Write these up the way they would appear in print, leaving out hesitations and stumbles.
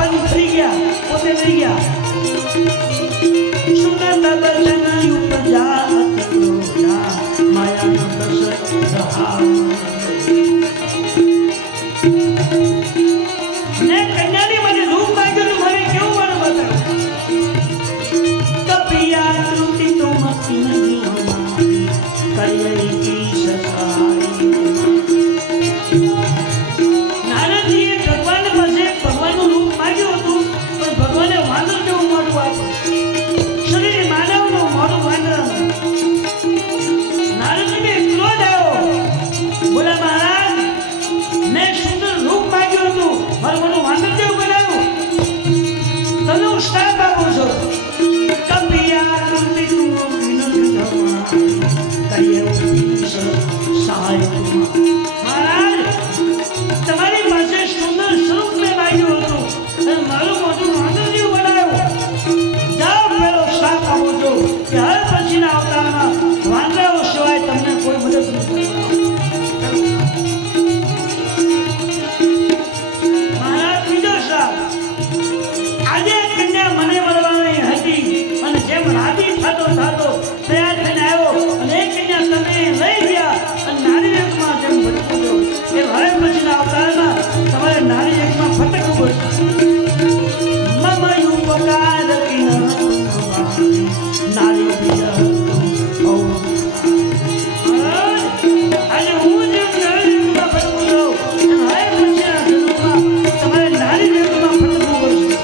બાજુ ફરી ગયા પોતે લઈ ગયા સુનતા દર્શન ઉપજા અતરોડા માયા ન બસ રહા ને કન્યાની મને રૂપ માંગ્યું મને કેવું મને બતાવ કપિયા ત્રુટિ તો મતી નહીં હમારી કરિયે કી સસાઈ નારદજીએ ભગવાન પાસે ભગવાનનું રૂપ માંગ્યું હતું પણ ભગવાને વાંદર જેવું મોઢું આપ્યું શરીર માનવનું મોઢું વાંદરાનું નારદજીને ક્રોધ આવ્યો બોલા મહારાજ મેં સુંદર રૂપ માંગ્યું હતું મારું મોઢું વાંદર જેવું બનાવ્યું તમે હું શ્રાપ આપું છું કપિયા ત્રુટિ તું વિનંત ધર્મા કરિયે સહાય મહારાજ તમારી પાસે સુંદર સ્વરૂપ મેં માંગ્યું હતું અને મારું મોઢું વાંદર જેવું બનાવ્યું જાઓ પેલો શ્રાપ આપું છું કે હવે પછીના અવતારમાં વાંદરાઓ સિવાય તમને કોઈ મદદ નહીં કરે મહારાજ બીજો શ્રાપ આજે કન્યા મને મળવાની હતી અને જેમ રાજી થતો તૈયાર થઈને આવ્યો અને એ કન્યા તમે લઈ ગયા અને નારી યુગમાં જેમ ભટકો છો એ હવે પછીના અવતારમાં તમારે નારી યુગમાં ભટકવું પડશે મમ ઉપકાર નારી આજે હું જેમ નારી યુગમાં ભટકું છું હવે પછીના જન્મમાં તમારે નારી યુગમાં ભટકવું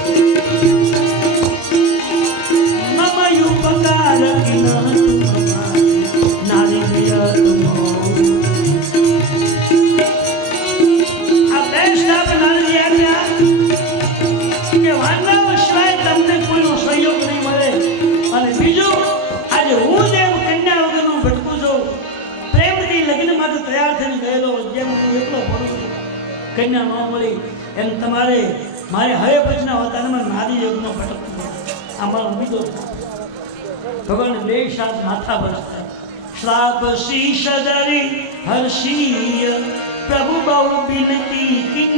કન્યા ન મળી એમ તમારે મારે હવે પછીના અવતારમાં નારી યોગનો ભટકવું આમાં બીજો ભગવાન બે શ્રાપ માથા બસતા શ્રાપ શીશ ધરી હર્ષીય પ્રભુ બહુ વિનતી કિન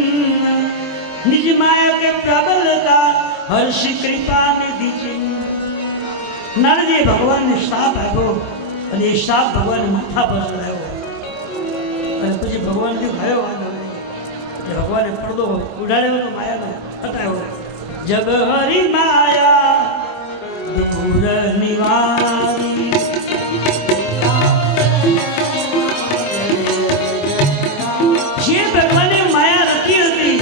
નિજ માયા કે પ્રબલતા હર્ષી કૃપા નિધિ ચિન નારદજીએ ભગવાનને શ્રાપ આપ્યો અને એ શ્રાપ ભગવાને માથા પર ચડાવ્યો અને પછી ભગવાન કે ગયો વાંધો ભગવાને પડદો ઉડાડ્યો માયાનો હટાવ્યો જગ હરી માયા દૂર નિવારી જે ભગવાને માયા રચી હતી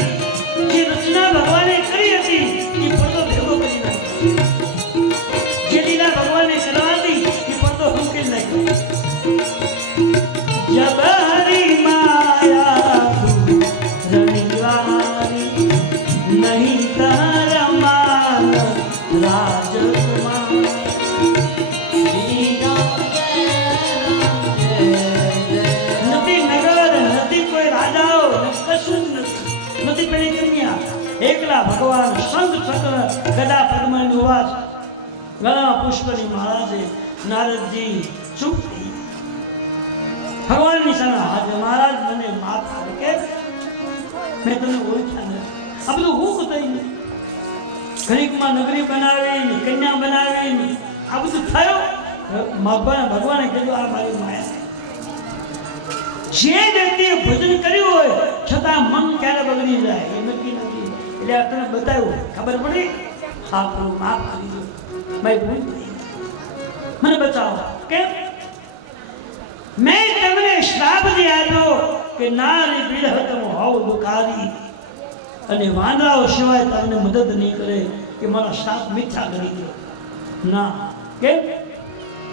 જે રચના ભગવાને કરી હતી એ પડદો ભેગો કરી નાખ્યો જે લીલા ભગવાને કરવાથી એ પડદો મૂકી નાખ્યો જગ હરી માયા नहीं तरमान राजकुमार નથી નગર નથી કોઈ રાજાઓ કશું જ નથી પેલી કન્યા એકલા ભગવાન સંત ચક્ર ગદા પદ્મની નિવાસ ગળા પુષ્પની માળા છે નારદજી ચૂપ થઈ ભગવાનની સામે હાથ મહારાજ મને માફ કરે કે મેં તને ઓળખ્યા નથી આ બધું હું થઈ ઘડીકમાં નગરી બનાવી કન્યા બનાવી આ બધું થયો ભગવાને કીધું આ મારી માયા જે વ્યક્તિએ ભજન કર્યું હોય છતાં મન ક્યારે બગડી જાય એ નક્કી નથી એટલે આ તને બતાવ્યું ખબર પડી હા પ્રભુ માફ કરી દો ભાઈ ભૂલ થઈ મને બચાવો કેમ મેં તમને શ્રાપ જે આપ્યો કે નારી બિલહતમ હોવ દુકારી અને વાંદરાઓ સિવાય તમને મદદ નહીં કરે કે મારા શ્રાપ મીઠા કરી દો ના કેમ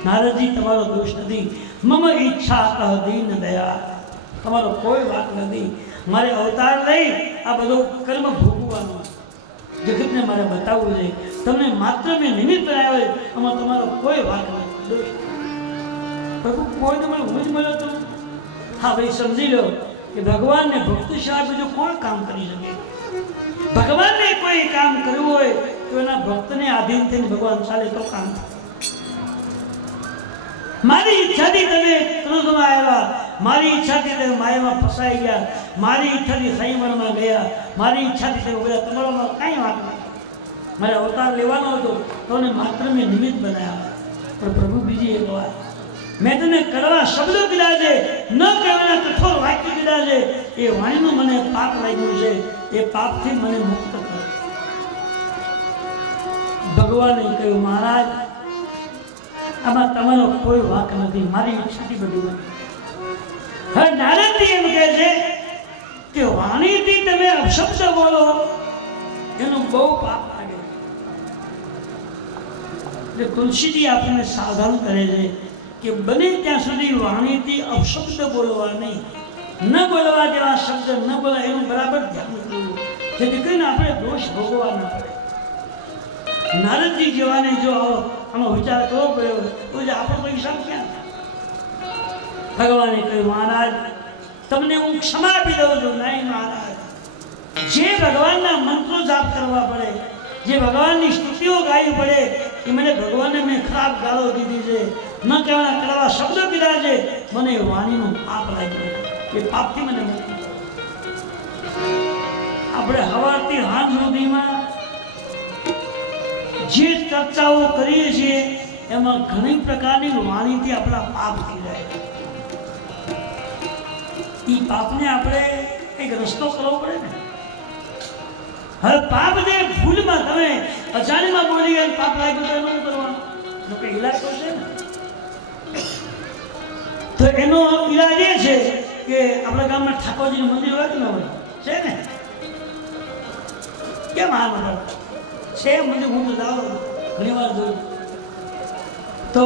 નારદજી તમારો દોષ નથી મમ ઈચ્છા કહ દીન દયા તમારો કોઈ વાત નથી મારે અવતાર લઈ આ બધો કર્મ ભોગવવાનો જગતને મારે બતાવવું છે તમને માત્ર મેં નિમિત્ત બનાવ્યો આમાં તમારો કોઈ વાત નથી દોષ પ્રભુ કોઈને મને હું જ મળ્યો તો હા ભાઈ સમજી લો કે ભગવાનને ભક્તિ સિવાય બીજું કોણ કામ કરી શકે ભગવાનને કોઈ કામ કરવું હોય તો એના ભક્તને આધીન થઈને ભગવાન ચાલે તો કામ મારી ઈચ્છાથી તમે ક્રોધમાં આવ્યા મારી ઈચ્છાથી તમે માયામાં ફસાઈ ગયા મારી ઈચ્છાથી સંયમનમાં ગયા, મારી ઈચ્છાથી તમે ગયા, તમારામાં કાંઈ વાત નહીં. મારે અવતાર લેવાનો હતો તો માત્ર મેં નિમિત્ત બનાવ્યા. પણ પ્રભુ બીજી એક વાત, મેં તને કડવા શબ્દો કીધા છે, ન કહેવાના કઠોર વાક્ય કીધા છે. એ વાણીનું મને પાપ લાગ્યું છે, એ પાપથી મને મુક્ત કરો. ભગવાને કહ્યું, મહારાજ આમાં તમારો કોઈ વાંક નથી, મારી ઈચ્છાથી બધું નથી. હવે નારદજી એમ કહે છે કે વાણીથી તમે અપશબ્દ બોલો એનું બહુ પાપ લાગે. એટલે તુલસીજી આપણને સાવધાન કરે છે કે બને ત્યાં સુધી વાણીથી અપશબ્દ બોલવા નહીં, ન બોલવા જેવા શબ્દ ન બોલવા, એનું બરાબર ધ્યાન કરવું, જેથી કરીને આપણે દોષ ભોગવવા ન પડે. નારદજી જેવાને જો આનો વિચાર કરવો પડ્યો તો જ આપણો પૈસા ક્યાં. ભગવાને કહ્યું, મહારાજ તમને હું ક્ષમા આપી દઉં છું. નહીં મહારાજ, જે ભગવાનના મંત્રો જાપ કરવા પડે, જે ભગવાનની સ્તુતિઓ ગાવી પડે, એ મને ભગવાનને મેં ખરાબ ગાળો દીધી છે, ન કહેવાના કડવા શબ્દો કીધા છે, મને વાણીનું પાપ લાગ્યું. એ પાપથી મને મુક્તિ કરો. આપણે સવારથી સાંજ સુધીમાં જે ચર્ચાઓ કરીએ છીએ એમાં ઘણી પ્રકારની વાણીથી આપણા પાપ થઈ જાય. એ પાપને આપણે એક રસ્તો કરવો પડે ને. હવે પાપ જે ભૂલમાં તમે અજાણ્યમાં બોલી ગયા પાપ લાગ્યું તો એનું કરવાનું તો કઈ ઈલાજ તો છે ને. તો એનો ઈલાજ એ છે કે આપણા ગામમાં ઠાકોરજીનું મંદિર હોય કે ન હોય? છે ને? કેમ હાલ છે મંદિર? હું તો જાઉં ઘણી વાર જોયું. તો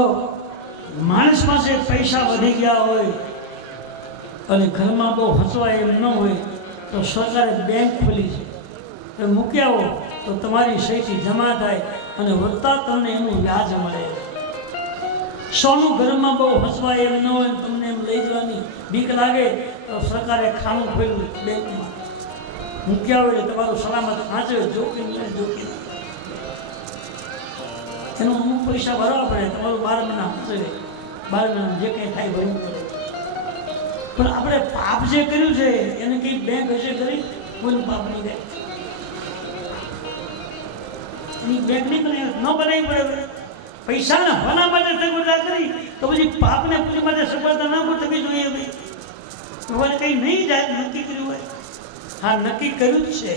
માણસ પાસે પૈસા વધી ગયા હોય અને ઘરમાં બહુ હસવાય એમ ન હોય તો સરકારે બેંક ખોલી છે, તો મૂકી આવો તો તમારી સહીથી જમા થાય અને વધતા તમને એનું વ્યાજ મળે. સોનું ઘરમાં બહુ હસવાય એમ ન હોય, તમને એમ લઈ જવાની બીક લાગે તો સરકારે ખાનું ખોલ્યું બેંકમાં, મૂકી આવો એટલે તમારું સલામત વાંચે, જોખીમ નહીં જોખીમ. એનો અમુક પૈસા ભરવા પડે, તમારું 12 મહિના હશે, 12 મહિના જે કંઈ થાય ભરવું પડે. પણ આપણે પાપ જે કર્યું છે એને કંઈક બેંક હશે કરી કોઈનું પાપ નહીં થાય, એની બેંક નહીં બને, ન બનાવી પડે. પૈસાના હવાના માટે સગવડતા કરી તો પછી પાપને પૂરી માટે સગવડતા ના થવી જોઈએ. ભાઈ ભગવાને કંઈ નહીં જાય નક્કી કર્યું હોય. હા, નક્કી કર્યું જ છે,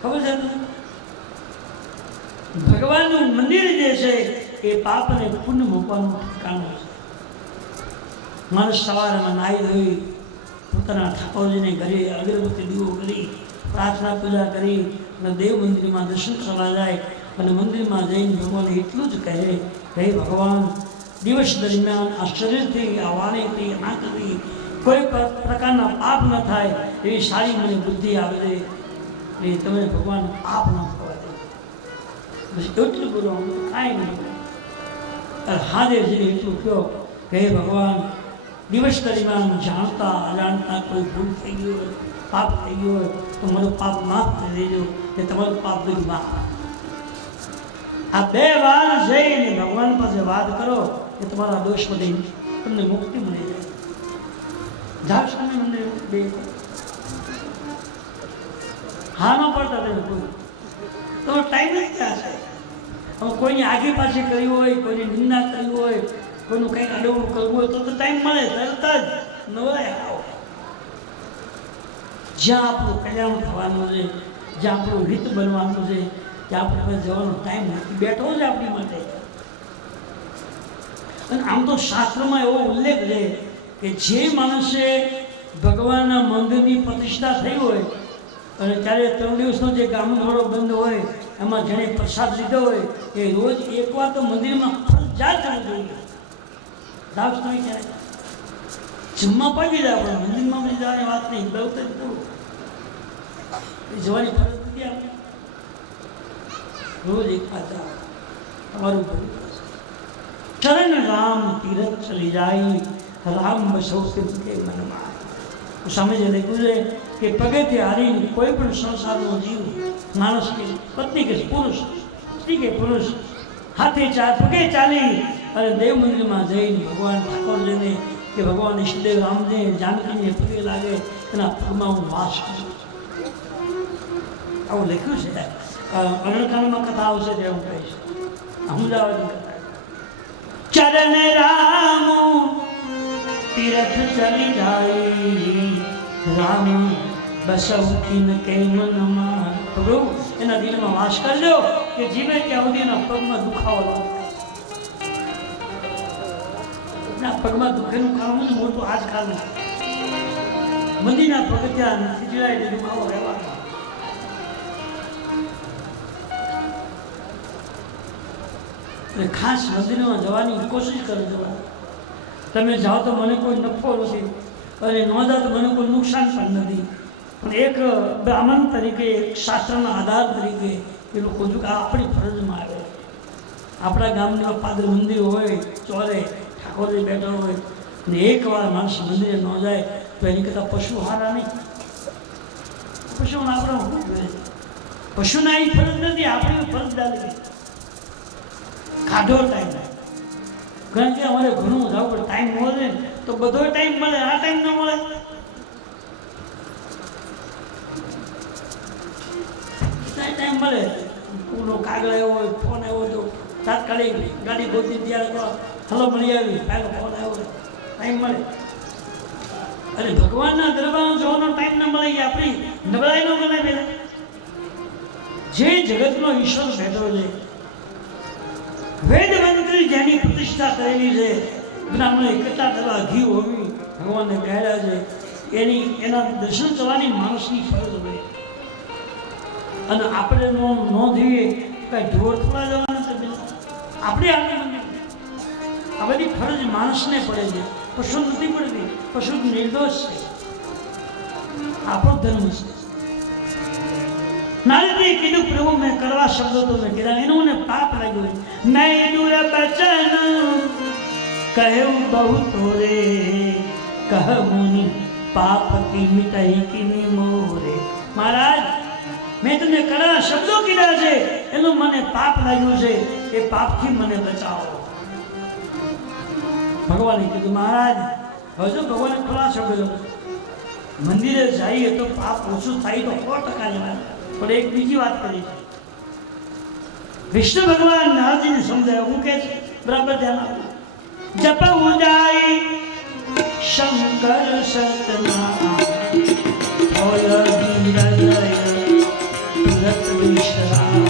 ખબર છે ને? ભગવાનનું મંદિર જે છે એ પાપને પુણ્ય મૂકવાનું ઠેકાણું છે. માણસ સવારમાં નાહી ધોઈ પોતાના ઠાકોરજીને ઘરે અગરબત્તી દીવો કરી પ્રાર્થના પૂજા કરી અને દેવ મંદિરમાં દર્શન કરવા જાય અને મંદિરમાં જઈને ભગવાન એટલું જ કહે, હે ભગવાન, દિવસ દરમિયાન આ શરીરથી, આ વાણીથી, આંખથી કોઈ પ્રકારના પાપ ન થાય એવી સારી મને બુદ્ધિ આવે છે. એ તમે ભગવાન પાપ ન થવા દે. બસ એટલું બોલો, કાંઈ નહીં. હાજર જઈને એટલું કહો કે હે ભગવાન, દિવસ દરમિયાન જાણતા અજાણતા કોઈ ભૂલ થઈ ગયું હોય, પાપ થઈ ગયું હોય તો મારું પાપ માફ કરી દેજો, કે તમારું પાપ બધું માફ. આ 2 વાર જઈને ભગવાન પાસે વાત કરો કે તમારા દોષમાંથી તમને મુક્તિ મળી જાય. જાગશાને મંદિર 2 હા ન પડતા તમે કોઈ તો ટાઈમ જ ક્યાં છે. હવે કોઈની આગે પાછી કરી હોય, કોઈની નિંદા કરી હોય, કોઈનું કંઈક અડવડું કરવું હોય તો ટાઈમ મળે, તરત જ નવરાય આવો. જ્યાં આપણું કલ્યાણ થવાનું છે, જ્યાં આપણું હિત બનવાનું છે, ત્યાં આપણે જવાનો ટાઈમ નથી, બેઠો છે આપણી માટે. અને આમ તો શાસ્ત્રમાં એવો ઉલ્લેખ છે કે જે માણસે ભગવાનના મંદિરની પ્રતિષ્ઠા થઈ હોય અને ત્યારે 3 દિવસનો જે ગામનો બંધ હોય એમાં જેણે પ્રસાદ લીધો હોય એ રોજ એકવાર તો મંદિરમાં ફરજિયાત જવું જોઈએ. દાસ નહીં ક્યારે જમવા પાકી જાય, પણ મંદિરમાં બધી જવાની વાત નહીં, બહુ તો પૂરું જવાની ફરજ નથી. આપણે રોજ એક પાછા તમારું ભરું ચરણ રામ તીરથ ચલી જાય, રામ બસો કે મનમાં. સામે જે લખ્યું છે કે પગેથી હારીને કોઈ પણ સંસારનો જીવ, માણસ કે પત્ની કે પુરુષ, સ્ત્રી કે પુરુષ, હાથે પગે ચાલી અને દેવ મંદિરમાં જઈને ભગવાન ઠાકોરજીને કે ભગવાન ઈષ્ટદેવ રામને જાનકીને પગે લાગે એના પગમાં હું વાસ કરું. આવું લખ્યું છે. અરણકાંડમાં કથા આવશે તે હું કહીશ. અમદાવાદની કથા. ચરણ રામ તીરથ ચલી જાય, રામ બસવતીન કે મનમાં. પ્રભુ એના દિલમાં વાસ કરજો કે જીવે ત્યાં સુધી એના પગમાં દુખાવો ના. પગમાં દુખેનું કારણ મોટું આજકાલ મંદિરના પગથિયા નથી જોડાય એટલે દુખાવો રહેવાનો. એટલે ખાસ મંદિરમાં જવાની કોશિશ કરજો. તમે જાઓ તો મને કોઈ નફો નથી અને ન જાઓ તો મને કોઈ નુકસાન પણ નથી. પણ એક બ્રાહ્મણ તરીકે, એક શાસ્ત્રના આધાર તરીકે એ લોકો જો કે આપણી ફરજમાં આવે. આપણા ગામમાં પાદર મંદિર હોય, ચોરે ઠાકોરજી બેઠો હોય ને એકવાર માણસ મંદિરે ન જાય તો એની કરતાં પશુ હારા નહીં. પશુઓને આપણે શું જોઈએ? પશુના એ ફરજ નથી, આપણી ફરજ ડાલી ખાધો ટાઈમ. કારણ કે અમારે ઘણું જવું પડે, ટાઈમ મળે તો બધો ટાઈમ મળે, આ ટાઈમ ન મળે. ટાઈમ મળે, કોઈનો કાગળ આવ્યો હોય, ફોન આવ્યો તો તાત્કાલિક ગાડી ગોતી ત્યારે કરો, હલો મળી આવી, પહેલો ફોન આવ્યો, ટાઈમ મળે. અને ભગવાનના દરબારમાં જવાનો ટાઈમ ન મળે એ આપણી નબળાઈ ન ગણાય. પહેલાં જે જગતનો ઈશ્વર બેઠો છે, વેદ મંત્રી જેની પ્રતિષ્ઠા કરેલી છે, બ્રાહ્મણે કેટલા દવા ઘી હોવી ભગવાનને કહેલા છે, એના દર્શન કરવાની માણસની ફરજ હોય. અને આપણે ન જોઈએ કઈ ઢોર થોડા જવાના છે. આપણે આ બધી ફરજ માણસને પડે છે, પશુ નથી પડતી. પશુ નિર્દોષ છે, આપણો ધર્મ છે. નારદે કીધું પ્રભુ મેં કરવા શબ્દો તો મેં કીધા, એનું મને પાપ લાગ્યું. મેં દુર બચન કહ્યું બહુ તોરે, કહુની પાપ કી મિટાઈ કી મોરે. મહારાજ મેં તમને કડા શબ્દો કીધા છે, એનું મને પાપ લાગ્યું છે, એ પાપથી મને બચાવો. ભગવાને કીધું મહારાજ હવે જો ભગવાને ખુલાસો કર્યો, મંદિરે જઈએ તો પાપ ઓછું થાય તો 100% લેવાય. પણ એક બીજી વાત કરી છે. વિષ્ણુ ભગવાન નારદજીને સમજાય હું કે છે, બરાબર ધ્યાન આપો. જપવું જાય શંકર સતના હોય હૃદય તુરત વિશ્રામ.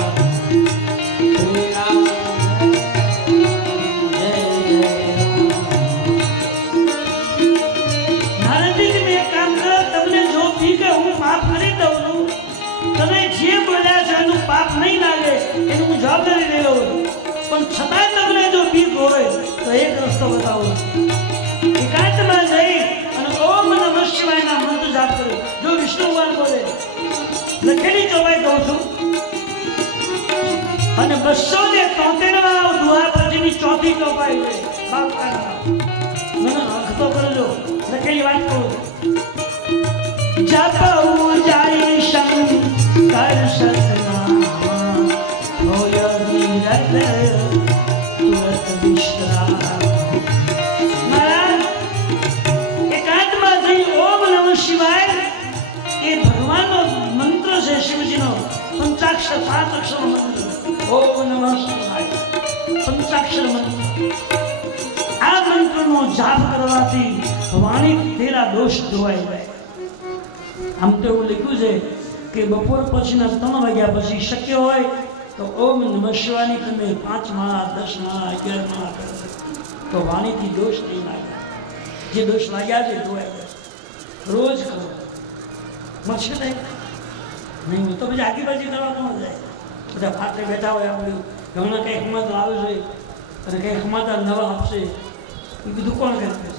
નારદજી મેં કામ કરો, તમને જો ભી કે હું પાપ કરી દઉં છું, તમે જે બોલ્યા છે એનું પાપ નહીં લાગે એનું હું જવાબદારી લઈ લઉં છું. પણ છતાંય તમને જો બીક હોય તો એક રસ્તો બતાવો. એકાંતમાં જઈ અને ઓમ નમઃ શિવાયના મંત્ર જાપ કરો. જો વિષ્ણુ ભગવાન બોલે લખેલી ચોપાઈ કહું છું, અને 273 દુહા પછીની ચોથી ચોપાઈ છે. મને અખતો કરજો, લખેલી વાત કહું. જપવું જાય શંકર સતના હોય હૃદય તુરત વિશ્રામ. એકાંતમાં જઈ ઓમ નમઃ શિવાય એ ભગવાનનો મંત્ર છે, શિવજીનો પંચાક્ષર 7 અક્ષરનો મંત્ર. ઓમ નમઃ શિવાય પંચાક્ષર મંત્ર. આ મંત્રનો જાપ કરવાથી વાણી તેરા દોષ ધોવાઈ જાય. આમ તો એવું લખ્યું છે કે બપોર પછીના 3 વાગ્યા પછી શક્ય હોય તો ઓમ નમઃ શિવાયની તમે 5 માળા 10 માળા 11 માળા કરો તો વાણીથી દોષ નહીં લાગે. જે દોષ લાગ્યા છે ધોવાઈ જાય. રોજ કરો. મરશે નહીં તો પછી આગીબાજી કરવા કોણ જાય? બધા પાત્રે બેઠા હોય, આપણું ઘણા કંઈ સમાચાર આવે છે અને કંઈ સમાચાર નવા આપશે, એ બધું કોણ કરશે?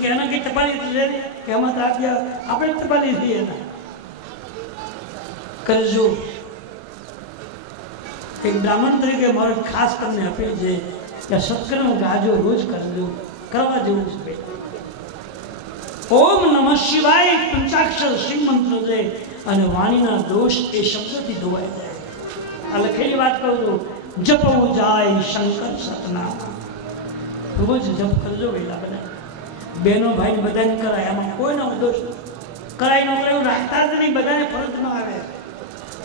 કે એના કંઈ ટપાલી છે કે સમાચાર આપ્યા, આપણે ટપાલી થઈએ એના. કરજો. એક બ્રાહ્મણ તરીકે મારો ખાસ તમને અપીલ છે કે સત્કર્મ ગાજો રોજ કરજો, કરવા જેવું છે. ઓમ નમઃ શિવાય પંચાક્ષર શિવ મંત્ર છે અને વાણીના દોષ એ શબ્દથી ધોવાઈ જાય. આ લખેલી વાત કહું છું. જપવું જાય શંકર સતના. રોજ જપ કરજો વેલા બધા. બહેનો ભાઈને બધાને કરાય, આમાં કોઈનો દોષ કરાય ન કરાય એવું રાખતા જ નહીં, બધાને ફરજમાં આવે.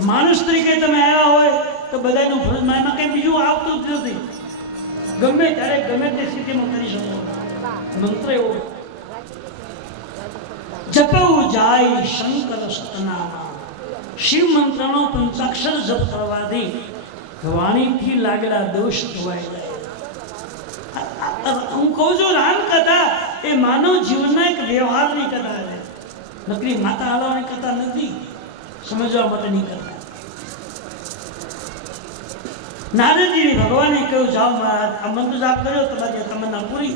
માણસ તરીકે તમે આવ્યા હોય તો બધાનું ફરજમાં, એમાં કંઈ બીજું આવતું જ નથી. ગમે ત્યારે ગમે તે સ્થિતિમાં કરી શકો. મંત્ર એવો જપવું જાય શંકર સતનામા. શિવ મંત્રનો પંચાક્ષર જપ કરવાથી વાણીથી લાગેલા દોષ ધોવાઈ જાય. હું કહું છું રામકથા એ માનવ જીવનના એક વ્યવહારની કથા છે, નકરી માતા હાલવાની કથા નથી, સમજવા માટેની કથા. નારદજીને ભગવાને કહ્યું જાઓ મહારાજ આ મંત્ર જાપ કર્યો તમારી તમન્ના પૂરી.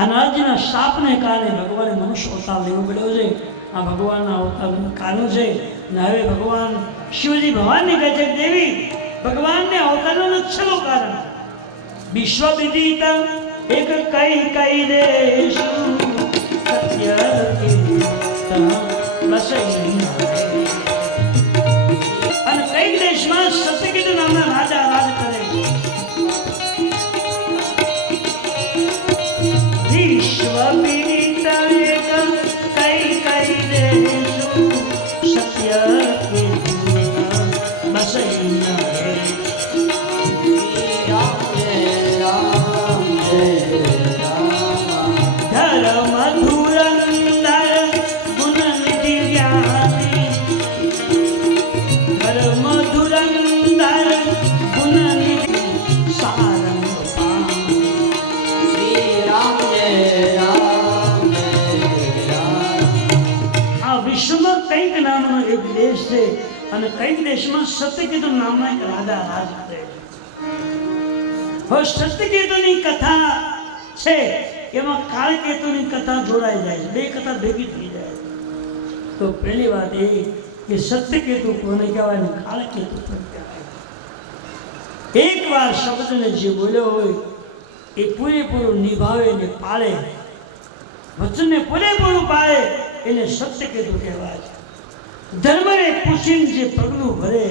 આ નારદજીના શાપને કારણે ભગવાને મનુષ્ય અવતાર લેવો પડ્યો છે. આ ભગવાનના અવતારનું કારણ છે. અને હવે ભગવાન શિવજી ભગવાનને કહે છે દેવી ભગવાનને અવતારનું છેલ્લું કારણ વિશ્વ વિદિત એક કઈ કઈ દેશ સત્ય અને કઈ દેશમાં સત્યકીત નામના રાજા રાજ કરે. વિશ્વ વિદિત એક કઈ કઈ દેશ સત્ય અને કઈ દેશમાં સત્યકેતુ નામના એક રાજા રાજ કરે. હવે સત્યકેતુની કથા છે એમાં કાળકેતુની કથા જોડાઈ જાય, બે કથા ભેગી થઈ જાય. તો પહેલી વાત એ કે સત્યકેતુ કોને કહેવાય ને કાળકેતુ કોને કહેવાય. એકવાર શબ્દને જે બોલ્યો હોય એ પૂરેપૂરું નિભાવે ને પાળે, વચનને પૂરેપૂરું પાળે એને સત્યકેતુ કહેવાય છે. ધર્મને પૂછીને જે પગલું ભરે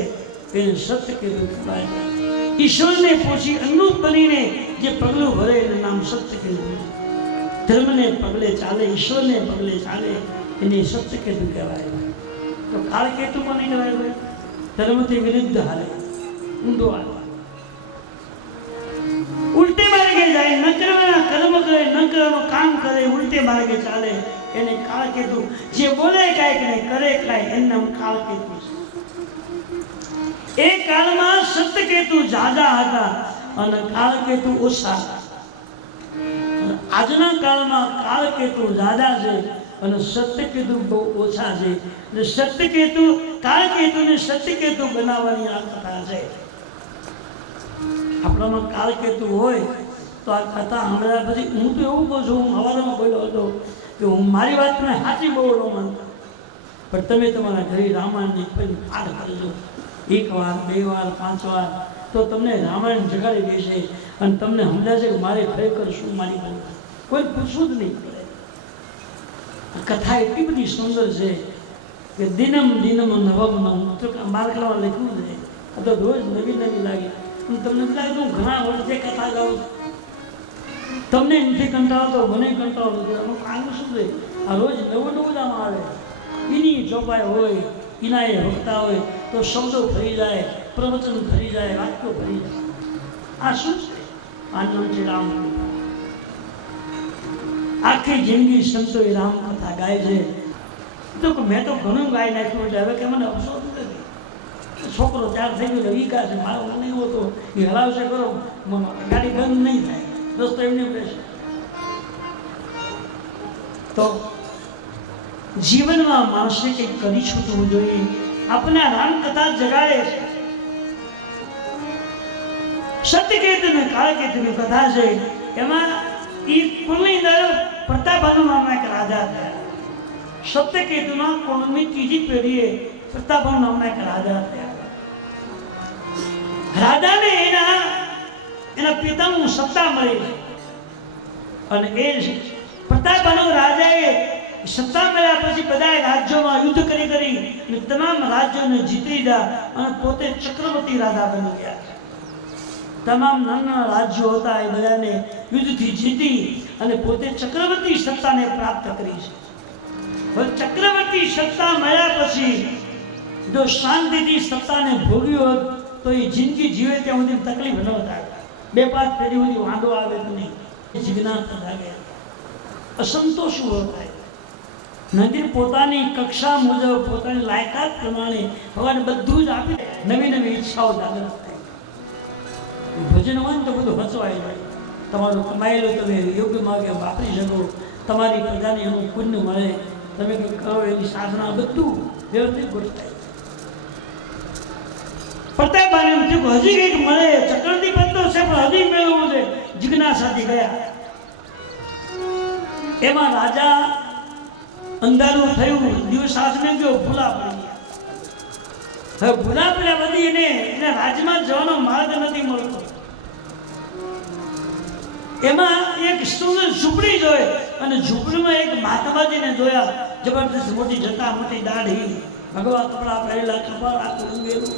એને સત્યકેતુ કહેવાય. ઈશ્વરને પૂછી અનુરૂપ બનીને જે પગલું ભરે એનું નામ સત્યકેતુ. ધર્મને પગલે ચાલે, ઈશ્વરને પગલે ચાલે એને સત્યકેતુ કહેવાય. તો કાળકેતુ કોને કહેવાય? ધર્મથી વિરુદ્ધ હાલે, ઊંધો હાલે, ઉલટે માર્ગે જાય, ન કરવાના કર્મ કરે, ન કરવાનું કામ કરે, ઉલટે માર્ગે ચાલે એને કાળકેતુ. જે બોલે કાંઈક ને કરે કાંઈ એનું નામ કાળકેતુ છે. એ કાળમાં સત્યકેતુ જાજા હતા અને કાળકેતુ ઓછા. આજના કાળમાં કાળકેતુ જાજા છે અને સત્યકેતુ બહુ ઓછા છે. એટલે સત્યકેતુ કાળકેતુને સત્યકેતુ બનાવવાની આ કથા છે. આપણામાં કાળકેતુ હોય તો આ કથા સાંભળ્યા પછી હું તો એવું કહું છું, હું હવારમાં બોલ્યો હતો કે હું મારી વાતને સાચી બહુ ન માનતા, પણ તમે તમારા ઘરે રામાયણની પાઠ કરજો 1 વાર 2 વાર 5 વાર, તો તમને રામાયણ જગાડી દેશે અને તમને સમજાશે કે મારે ખરેખર શું મારી બનવું. કોઈ પૂછવું જ નહીં પડે. કથા એટલી બધી સુંદર છે કે દિનમ દિનમ નવમ બારકલામાં લખ્યું છે. આ તો રોજ નવી નવી લાગે. તમને લાગે હું ઘણા વર્ષે કથા ગાઉં છું, તમને નથી કંટાળતો, મને કંટાળો નથી. આનું કારણ શું છે? આ રોજ નવું નવું આમ આવે, એની ચોપાઈ હોય, એના એ વખતા હોય તો શબ્દો ફરી જાય, પ્રવચન ફરી જાય, વાક્યો ફરી જાય. આ શું છે? આ નામ છે રામ. આખી જિંદગી સંતોએ રામકથા ગાય છે. તો મેં તો ઘણું ગાઈ નાખ્યું એટલે હવે કે મને અફસોસ નથી. છોકરો ત્યાર થઈ ગયો વિકાસ છે, મારો મને એવો તો એ હલાવશે કરો, ગાડી બંધ નહીં થાય, રસ્તો એમને રહેશે. તો જીવનમાં માણસે કંઈક કરી છૂટવું જોઈએ. આપણે રામકથા જગાડે છે. સત્યકેતુ ને કાળકેતુની કથા છે. એમાં એ કુલની અંદર પ્રતાપભાનુ નામના એક રાજા થયા. સત્યકેતુના કુળની ત્રીજી પેઢીએ પ્રતાપભાનુ નામના એક રાજા થયા. રાજાને એના પિતાનું સત્તા મળી અને એ પ્રતાપભાનુ રાજાએ સત્તા મળ્યા પછી બધા રાજ્યોમાં યુદ્ધ કરી અને તમામ રાજ્યોને જીતી ગયા અને પોતે ચક્રવર્તી રાજા બની ગયા. તમામ નાના રાજ્યો હતા એ બધાને યુદ્ધથી જીતી અને પોતે ચક્રવર્તી સત્તાને પ્રાપ્ત કરી છે. હવે ચક્રવર્તી સત્તા મળ્યા પછી જો શાંતિથી સત્તાને ભોગ્યો હોત તો એ જિંદગી જીવે ત્યાં સુધી તકલીફ ન થાય. 2-5 પેઢી સુધી વાંધો આવે તો નહીં. જિજ્ઞાસા જાગે, અસંતોષ ઉભો થાય. નંદી પોતાની કક્ષા મુજબ પોતાની લાયકાત પ્રમાણે ભગવાન બધું જ આપી નવી નવી ઈચ્છાઓ જાગૃત થાય. ભજન હોય ને તો બધું હચવાય જાય. તમારું કમાયેલું તમે યોગ્ય માર્ગે વાપરી શકો, તમારી પ્રજાને એનું પુણ્ય મળે, તમે કંઈક કરો એની સાધના બધું વ્યવસ્થિત ગોઠવાય. પ્રતાપભાઈને એમ થયું હજી કંઈક મળે, ચક્રવર્તી પદ તો છે પણ હજી મેળવવું છે. જિજ્ઞાસાથી ગયા. એમાં રાજા અંધારું થયું, દિવસ આસમે ગયો, ભૂલા પડી ગયા. હવે ભૂલા પડ્યા બધી એને રાજમાં જવાનો માર્ગ નથી મળતો. એમાં એક સુંદર ઝૂંપડી જોઈ અને ઝૂંપડીમાં એક મહાત્માજીને જોયા. જબરદસ્ત મોટી જટા, મોટી દાઢી, ભગવા કપડા પહેરેલા, કપાળ આખું રંગેલું.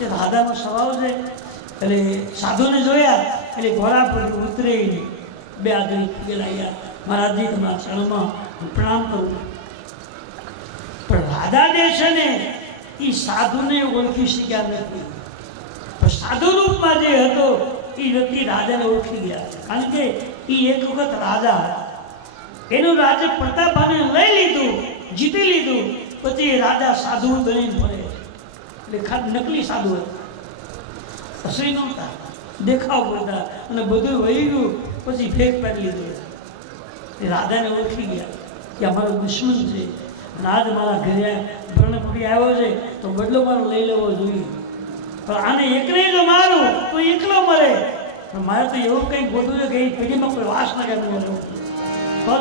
એ રાધાનો સ્વભાવ છે. એટલે સાધુને જોયા એટલે ઘોડા પર ઉતરી 2 આગળ ગયેલા. મહારાજજી તમારા ચરણમાં પ્રણામ કરું. પણ રાધા દેશ ને એ સાધુને ઓળખી શક્યા નથી. પણ સાધુ રૂપમાં જે હતો એ વ્યક્તિ રાજાને ઓળખી ગયા. કારણ કે એ એક વખત રાજા હતા. એનું રાજ્ય પ્રતાપભાઈને લઈ લીધું, જીતી લીધું. પછી એ રાજા સાધુ બનીને ફરે. એટલે ખાલી નકલી સાધુ હતા, અસલી નહોતા, દેખાવ પડતા. અને બધું વહી ગયું. પછી ફેક પાડી લીધું. એ રાધાને ઓળખી ગયા કે અમારો દુશ્મન છે. રાજ મારા ઘરે ભરણપુરી આવ્યો છે તો બદલો મારો લઈ લેવો જોઈએ. પણ આને એકને જો મારું તો એકલો મરે. પણ મારે તો એવું કંઈક ગોતું છે કે એ પેઢીમાં કોઈ વાસ ના કરે તો જ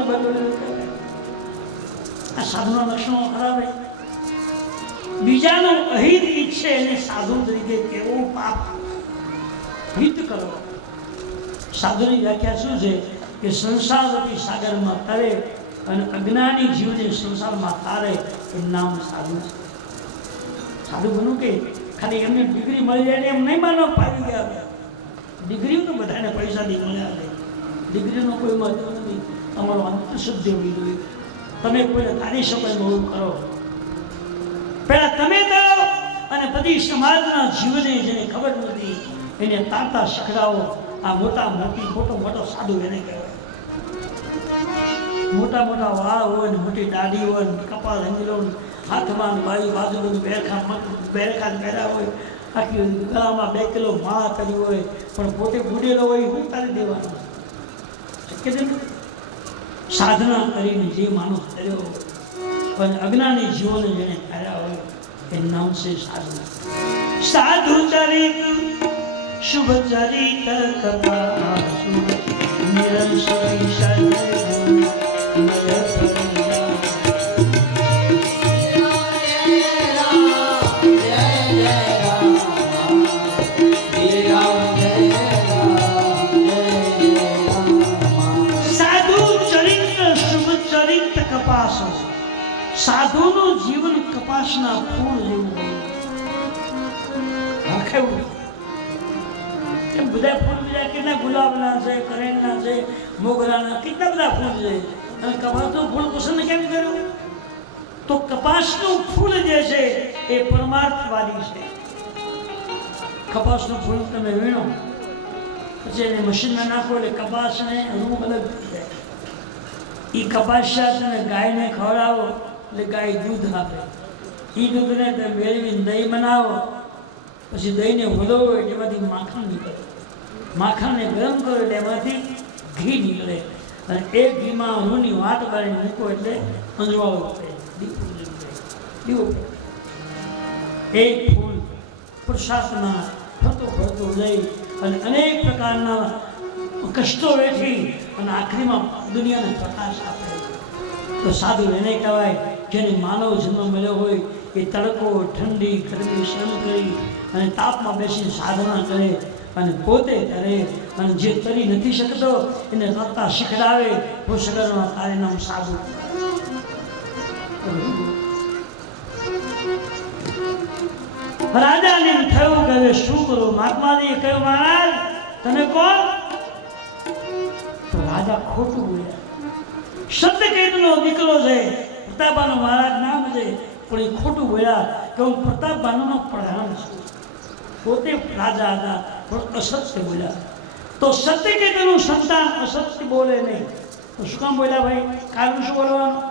બદલો લેવો. આ સાધુના લક્ષણો ખરાબ. બીજાનું અહિત ઈચ્છે એને સાધુ તરીકે કેવું પાપ. હિત કરો. સાધુની વ્યાખ્યા શું છે કે સંસારરૂપી સાગરમાં તરે અને અજ્ઞાની જીવને સંસારમાં તારે એ નામ સાધુ છે. સાધુ બનવું કે ખાલી એમને ડિગ્રી મળી જાય એમ નહીં માનો પાવી ગયા. ડિગ્રી તો બધાને પૈસાથી મળ્યા છે. ડિગ્રીનો કોઈ મહત્વ નથી. તમારો અંતઃશુદ્ધિ હોવી જોઈએ. તમે કોઈને તારી શકો એમ એવું કરો. પહેલાં તમે કરો અને પછી સમાજના જીવને જેને ખબર નથી એને તાતા શીખડાવો. આ મોટો સાધુ એને કહેવાય. મોટા મોટા વાળ હોય ને મોટી દાઢી હોય ને કપાળ રંગેલો હાથમાં બાજુ બેરખા પહેર્યા હોય, આખી ગળામાં 2 કિલો માળા કરી હોય, પણ પોતે બુડેલો હોય હું તારી દેવાનું શક્ય નથી. સાધના કરીને જે માણસ કર્યો પણ અજ્ઞાની જીવોને જેને કર્યા હોય એ નામ છે સાધના. સાધુ ચરિત શુભ ચરિત કપાસુ નિરંસરી સાધુનું જીવન કપાસના ફૂલ જેવું હોય. એમ બધા ફૂલ બીજા કેટલા ગુલાબના છે, કરેણના છે, મોગરાના, કેટલા બધા ફૂલ છે. અને કપાસનું ફૂલ પસંદ કેમ કર્યું? તો કપાસનું ફૂલ જે છે એ પરમાર્થવાદી છે. કપાસનું ફૂલ તમે વીણો પછી એને મશીનમાં નાખો એટલે કપાસને રૂમ અલગ થઈ જાય. એ કપાસિયા તમે ગાયને ખવડાવો એટલે ગાય દૂધ આપે. એ દૂધને તમે મેળવીને દહીં બનાવો, પછી દહીંને વધવો એટલે એમાંથી માખણ નીકળે. માખણને ગરમ કરો એટલે એમાંથી ઘી નીકળે. અને એ ઘીમાં રૂની વાટ બાળીને મૂકો એટલે અંજવાળો પડે, દીવો પડે. એક ફૂલ પુરુષાર્થમાં ફરતો લઈ અને અનેક પ્રકારના કષ્ટો વેઠી અને આખરીમાં દુનિયાને પ્રકાશ આપે. તો સાધુ એને કહેવાય જેને માનવ જન્મ મળ્યો હોય એ તડકો, ઠંડી, ગરમી સહન કરી અને તાપમાં બેસીને સાધના કરે અને પોતે કરે. અને જે તરી નથી શકતો એને તરતા શીખડાવે. પુષ્કરમાં તારે નામ સાધુ. રાજાને એમ થયું કે હવે શું કરું? મહાત્માજીએ કહ્યું, મહારાજ તમે કોણ? તો રાજા રાજા ખોટું બોલ્યા. સત્યકેતનો દીકરો છે, પ્રતાપબાનો મહારાજ નામ છે, પણ એ ખોટું બોલ્યા કે હું પ્રતાપબાનો પ્રધાન છું. પોતે રાજા હતા પણ અસત્ય બોલ્યા. તો સત્યકેતનું સંતાન અસત્ય બોલે નહીં તો શું કામ બોલ્યા ભાઈ? કારણ શું બોલવાનું?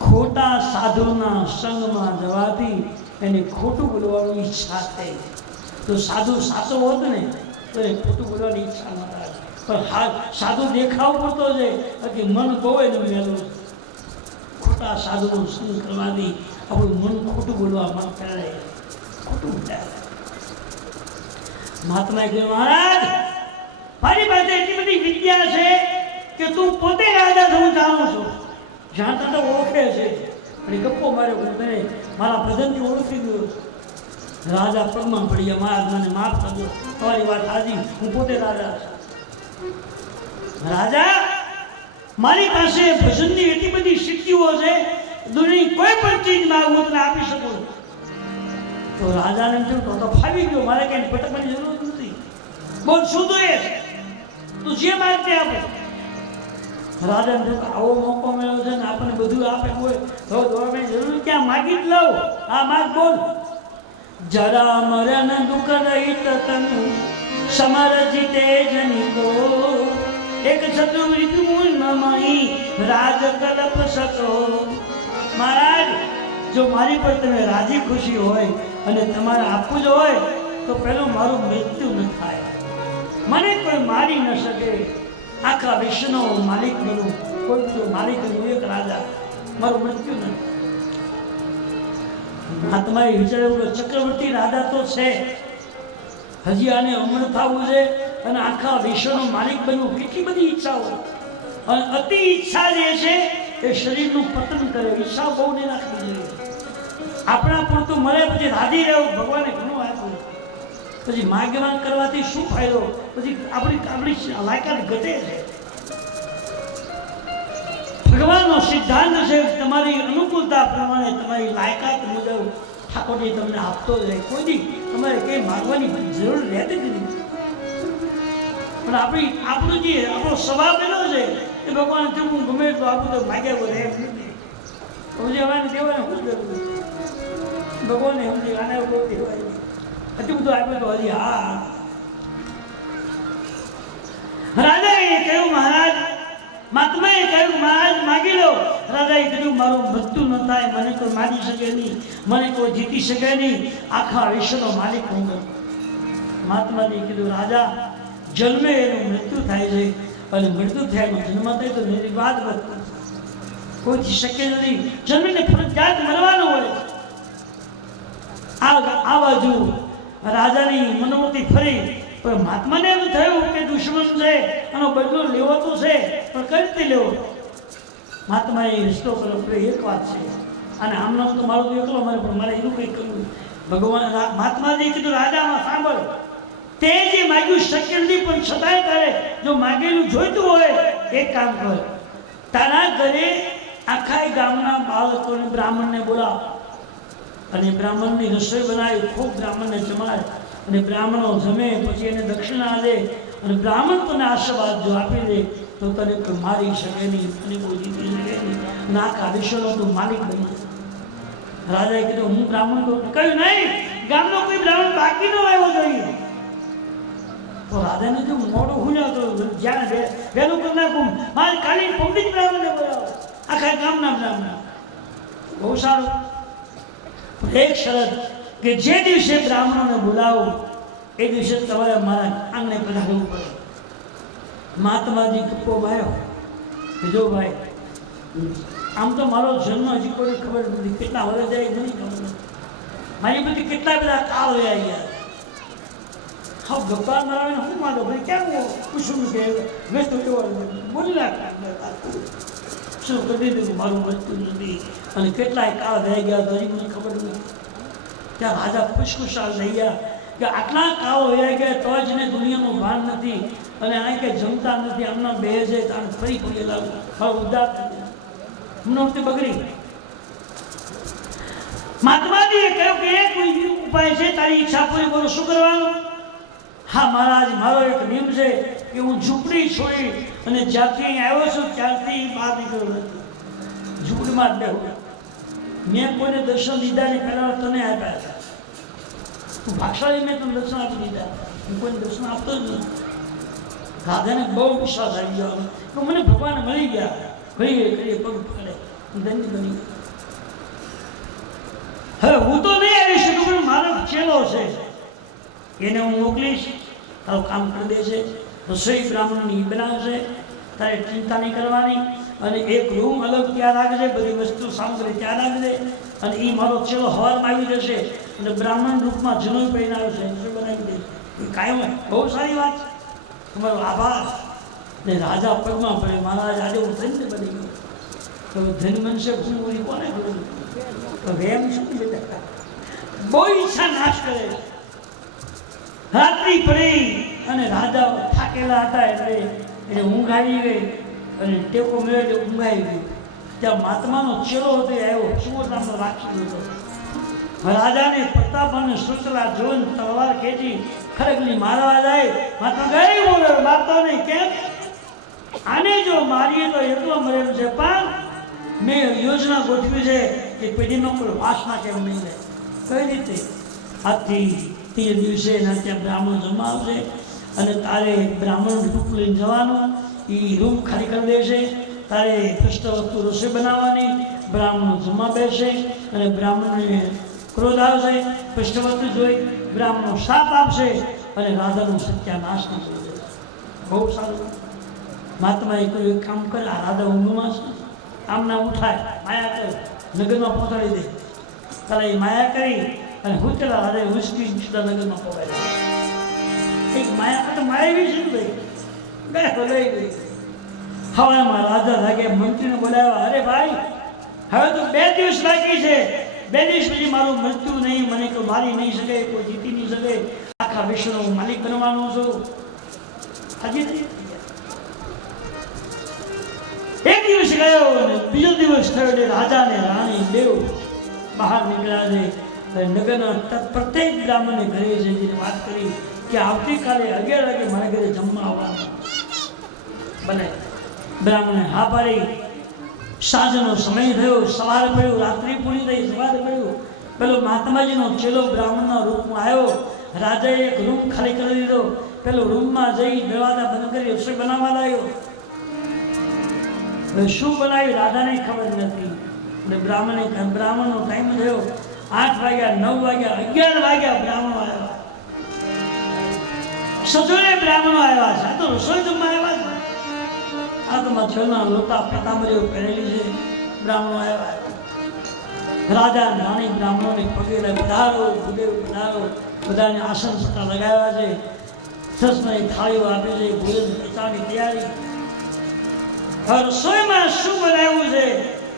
ખોટા સાધુના સંગમાં જવાથી એને ખોટું બોલવાની ઈચ્છા થઈ. તો સાધુ સાચો હોત ને તો એ ખોટું બોલવાની ઈચ્છા ન થાય, પણ સાધુ દેખાવ પડતો છે કે મન બહુ એનું વહેલું. ખોટા સાધુનો સંગ કરવાથી આપણું મન ખોટું બોલવા મન કરે, ખોટું બોલાય. મહાત્માએ કહ્યું, મહારાજ મારી પાસે એટલી બધી વિદ્યા છે કે તું પોતે રાજા છું, હું જાણું છું. જાણતા તો ઓળખે છે પણ ગપ્પો માર્યો, હું તને મારા ભજનથી ઓળખી ગયો. રાજા પગમાં પડી ગયા, મહારાજ મને માફ કરજો, તમારી વાત સાચી, હું પોતે રાજા છું. રાજા મારી પાસે ભજનની એટલી બધી સિદ્ધિઓ છે, દુનિયાની કોઈ પણ ચીજ માંગુ હું તને આપી શકું. તો રાજાને એમ થયું તો ફાવી ગયો, મારે કઈ ભટકવાની જરૂર નથી. બોલ શું જોઈએ, તું જે માગતે આપે. રાજાને જો આવો મોકો મળ્યો છે ને આપણને બધું આપે હોય તો દોડવાની જરૂર ક્યાં, માગી જ લઉં. આ માગ બોલ. જરા મરણ દુઃખ રહિત તનુ સમર જીતે જની કો એક ચતુર્વિધ મૂળ નમઈ રાજ કલ્પ સકો. મહારાજ જો મારી પર તમે રાજી ખુશી હોય અને તમારે આપવું જ હોય તો પહેલું મારું મૃત્યુ ન થાય. મને કોઈ મારી ન શકે. આખા વિશ્વનો માલિક બનું, કોઈ બીજો માલિક બનું, એક રાજા, મારું મૃત્યુ ન. મહાત્માએ વિચાર્યું કે ચક્રવર્તી રાજા તો છે, હજી આને અમર થવું છે અને આખા વિશ્વનો માલિક બનવું. કેટલી બધી ઈચ્છાઓ, અને અતિ ઈચ્છા જે છે એ શરીરનું પતન કરે. ઈચ્છા બહુ નહીં રાખવી જોઈએ. આપણા પૂરતું મળે પછી રાધી રહેવું, ભગવાને ઘણું આપ્યું. પછી માગ્યમાન કરવાથી શું ફાયદો? પછી આપણી લાયકાત ઘટે છે. ભગવાનનો સિદ્ધાંત છે તમારી અનુકૂળતા પ્રમાણે તમારી લાયકાત મુજબ ઠાકોરજી તમને આપતો જાય. કોઈ દી તમારે કંઈ માગવાની જરૂર રહેતી જ નથી. પણ આપણો જે આપણો સ્વભાવ એનો છે એ ભગવાન હું ગમે એટલું આપું તો માગ્યા બોલે એમ નથી. સમજવાને દેવાને શું જરૂર? ભગવાને સમજી આને કોઈ કહેવાય નહીં. એટલું બધું આપ્યું તો હજી હા. રાજાએ કહ્યું મહારાજ, મહાત્માએ કહ્યું મહારાજ માગી લો. રાજાએ કહ્યું મારું મૃત્યુ ન થાય, મને કોઈ મારી શકે નહીં, મને કોઈ જીતી શકે નહીં, આખા વિશ્વનો માલિક હું. મહાત્માએ કીધું રાજા જન્મે એનું મૃત્યુ થાય છે અને મૃત્યુ થયાનો જન્મ થાય તો નિર્વાદ વધતો કોઈથી શક્ય નથી. જન્મીને ફરજિયાત મરવાનું હોય. આ બાજુ રાજાની મનોમતી ફરી, પણ મહાત્માને એમ થયું કે દુશ્મન છે, આનો બદલો લેવો તો છે, પણ કઈ રીતે લેવો? મહાત્માએ રસ્તો કર્યો કે એક વાત છે, અને આમનો તો મારો તો એકલો મારે, પણ મારે એનું કંઈ કરવું. ભગવાન મહાત્માજી કીધું રાજામાં સાંભળ, તે જે માગ્યું શક્ય નથી, પણ છતાંય તારે જો માગેલું જોઈતું હોય એક કામ કર, તારા ઘરે આખા ગામના બાળકોને બ્રાહ્મણને બોલાવ અને બ્રાહ્મણની રસોઈ બનાવી, ખૂબ બ્રાહ્મણને જમાડ અને બ્રાહ્મણો જમે, પછી એને દક્ષિણા દે અને બ્રાહ્મણ તને આશીર્વાદ જો આપી દે તો તને કોઈ મારી શકે નહીં, તને કોઈ જીતી શકે નહીં, અને આખા વિશ્વનો તું માલિક બની. રાજાએ કીધું હું બ્રાહ્મણ તો કહ્યું નહીં, ગામનો કોઈ બ્રાહ્મણ બાકી ન આવ્યો જોઈએ. તો રાજાને જો મોડું હું તો જ્યાં વહેલું કરી નાખું, મારે ખાલી પબ્લિક બ્રાહ્મણને બોલાવો, આખા ગામના બ્રાહ્મણ. બહુ સારું. એક શરત કે જે દિવસે બ્રાહ્મણોને બોલાવો એ દિવસે તમારે મારા આંગણે પધારવું પડે. મહાત્માજી ગપ્પો માર્યો કે જો ભાઈ, આમ તો મારો જન્મ હજી કોઈને ખબર નથી, કેટલા વર્ષ જાય નથી ખબર, મારી બધી કેટલા બધા કાળ વયા ગયા. હા ગપ્પા મારાને શું મારો ભાઈ, ક્યાં હું પૂછું કે મેં તો એવો બોલી નાખતા શું કરી દીધું, મારું વધતું નથી, અને કેટલાય કાળ રહી ગયા તો હજી મને ખબર નથી. ત્યાં રાજા ખુશખુશાલ થઈ ગયા કે આટલા કાળો વહી ગયા તો જ ને દુનિયાનું ભાન નથી, અને આ કે જમતા નથી, આમના બે છે તાણ ફરી પડેલા હવે ઉદાસ નહોતી બગડી. મહાત્માજીએ કહ્યું કે એક ઉપાય છે, તારી ઈચ્છા પૂરી કરો, શું કરવાનું? હા મહારાજ, મારો એક નિયમ છે કે હું ઝૂંપડી છોડી અને જ્યાંથી અહીં આવ્યો છું ત્યારથી બહાર નીકળ્યો નથી. ઝૂંપડીમાં જ બેહું. મેં કોઈને દર્શન દીધા ને પહેલા તને આપ્યા છે. તું ભાષાએ મેં તને દર્શન આપી દીધા, હું કોઈને દર્શન આપતો જ નથી. રાધાને બહુ વિશ્વાસ આવી ગયો તો મને ભગવાન મળી ગયા. કરીએ પગ પકડે ધન્ય બની. હવે હું તો નહીં આવી શકું, પણ મારો ચેલો છે એને હું મોકલીશ, તારું કામ કરી દેશે. રસોઈ બ્રાહ્મણની બનાવશે, તારે ચિંતા નહીં કરવાની. અને એક રૂમ અલગ ત્યાં રાખજે, બધી વસ્તુ સામગ્રી ત્યાં રાખજે. અને એ મારો ચેલો હવારમાં આવી જશે અને બ્રાહ્મણ રૂપમાં જનોઈ પહેરીને આવશે, રસોઈ બનાવી દેશે. એ કાયમ બહુ સારી વાત છે. તમારો આભાર. ને રાજા પગમાં પડે, મહારાજ આજે હું ધન્ય બની ગયો. તો ધન બનશે હું બોલી કોને કરું? તો વેમ શું બેટા, બહુ ઈચ્છા નાશ કરે. રાત્રિ પડી અને રાજા થાકેલા હતા એટલે એને ઊંઘ આવી ગઈ અને ટેકો મેળવે એટલે ઊંઘ આવી ગઈ. ત્યાં મહાત્માનો ચેલો હતો એ આવ્યો, શું નામનો રાક્ષસ હતો. રાજાને પ્રતાપ અને શૃંખલા જોઈને તલવાર ખેંચી ખડગલી મારવા જાય. મહાત્મા ગઈ બોલે મારતો નહીં. કેમ? આને જો મારીએ તો એટલો મરેલું છે, પણ મેં યોજના ગોઠવી છે કે પેઢીમાં કોઈ વાસના કેમ નહીં રહે. કઈ રીતે? આજથી ત્રીજે દિવસે એના ત્યાં બ્રાહ્મણ જમવા આવશે અને તારે બ્રાહ્મણ રૂપ લઈને જવાનું. એ રૂમ ખાલી કરી દેશે, તારે કષ્ટ વસ્તુ રસોઈ બનાવવાની. બ્રાહ્મણો જમવા બેસે અને બ્રાહ્મણને ક્રોધ આવશે, કષ્ટ વસ્તુ જોઈ બ્રાહ્મણો શાપ આપશે અને રાધાનો સત્યાનાશ ન થઈ જશે. બહુ સારું. મહાત્માએ કોઈ એક કામ કરે, આ રાધા ઊંઘમાં છે, આમના ઉઠાય, માયા કરે, નગરમાં પહોંચાડી દે. તારે એ માયા કરી અને હું ચલા રાધા ઉસકી સીધા નગરમાં પહોંચાડી. એક માયા તો માયા બી છે ભાઈ, ગયા લઈ ગઈ. હવામાં રાજા લાગે, મંત્રીને બોલાવ્યા. અરે ભાઈ, હવે તો 2 દિવસ બાકી છે, 2 દિવસ પછી મારું મૃત્યુ નહીં, મને કોઈ મારી નહીં શકે, કોઈ જીતી નહીં શકે, આખા વિશ્વનો હું માલિક બનવાનો છું. હજી નહીં. એક દિવસ ગયો અને બીજો દિવસ થયો એટલે રાજા ને રાણી બેવ બહાર નીકળ્યા છે. નગરના પ્રત્યેક બ્રાહ્મણને ઘરે જઈને વાત કરી કે આવતીકાલે 11 વાગે મારા ઘરે જમવા આવવાનું બને. બ્રાહ્મણે હા પાડી. સાંજનો સમય થયો, સવાર પડ્યું, રાત્રિ પૂરી થઈ, સવાર પડ્યું. પેલો મહાત્માજીનો ચેલો બ્રાહ્મણના રૂપમાં આવ્યો. રાજાએ એક રૂમ ખાલી કરી દીધો. પેલો રૂમમાં જઈ દરવાજા બંધ કરી રસોઈ બનાવવા લાગ્યો. શું બનાવ્યું રાધાને ખબર નથી. અને બ્રાહ્મણનો ટાઈમ થયો. 8 વાગ્યા, 9 વાગ્યા, 11 વાગ્યા બ્રાહ્મણો આવ્યા. સજોડે બ્રાહ્મણો આવ્યા છે. આ તો રસોઈ જમવા આવ્યા છે. હાથમાં છલના લોટા પીતાંબરીઓ પહેરેલી છે. બ્રાહ્મણો આવ્યા. રાજા રાણી બ્રાહ્મણોને પગે પધારો, ભૂદેવ પધારો. બધાને આસન પટ્ટા લગાવ્યા છે. સરસની થાળીઓ આપે છે. ભોજન પચાવવાની તૈયારી. રસોઈમાં શું બનાવ્યું છે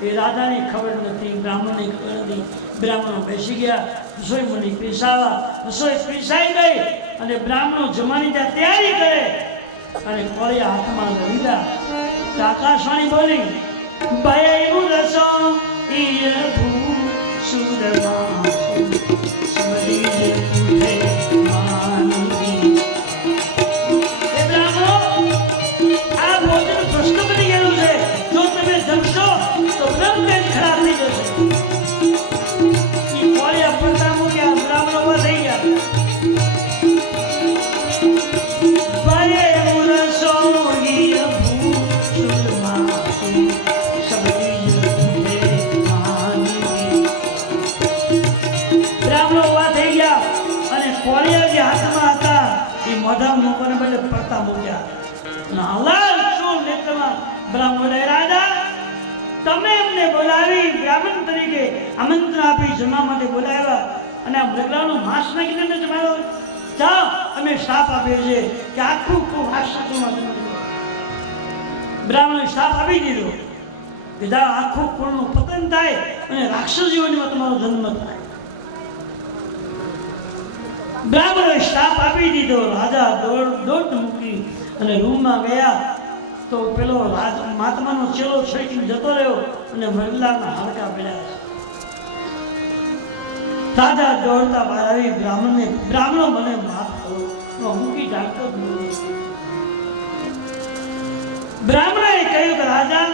એ રાજાને ખબર નથી, બ્રાહ્મણને ખબર નથી. બ્રાહ્મણો બેસી ગયા, રસોઈ મને પીસાવા. રસોઈ પીસાઈ ગઈ અને બ્રાહ્મણો જમવાની ત્યાં તૈયારી કરે અને કોળિયા હાથમાં લીધા. આકાશવાણી બોલી, ભયનું રસો ઈય ભૂ સુદમા સમરી ઉઠે માનવી. એ બ્રાહ્મણો, આ ભોજન ભ્રષ્ટ બની ગયેલું છે. જો તમે જમશો તો બ્રહ્મ ખરાબ થઈ જશે. એ કોળિયા પડતા મૂક્યા, બ્રાહ્મણો પર થઈ ગયા. મોઢા મૂકવાને બદલે પડતા મૂક્યા. બ્રાહ્મણ રાજા, તમે એમને બોલાવી બ્રાહ્મણ તરીકે આમંત્રણ આપી જમવા માટે બોલાવ્યા અને આ મૃગલાનું માંસ નાખીને તમે જમાડો. જાઓ, અમે શ્રાપ આપીએ છીએ કે આખું રાક્ષસોમાં તમે. બ્રાહ્મણે શ્રાપ આપી દીધો કે જાઓ, આખું કુળનું પતન થાય અને રાક્ષસ જીવનમાં તમારો જન્મ થાય. બ્રાહ્મણોએ શ્રાપ આપી દીધો. રાજા દોડ મૂકી અને રૂમમાં ગયા તો પેલો મહાત્માનો ચેલો છેકી જતો રહ્યો અને મૃગલાના હાડકા પડ્યા. રાજા દોડતા બહાર આવી બ્રાહ્મણો મને માફ કરો. મૂકી ડાક્ટર બ્રાહ્મણે કહ્યું કે રાજા,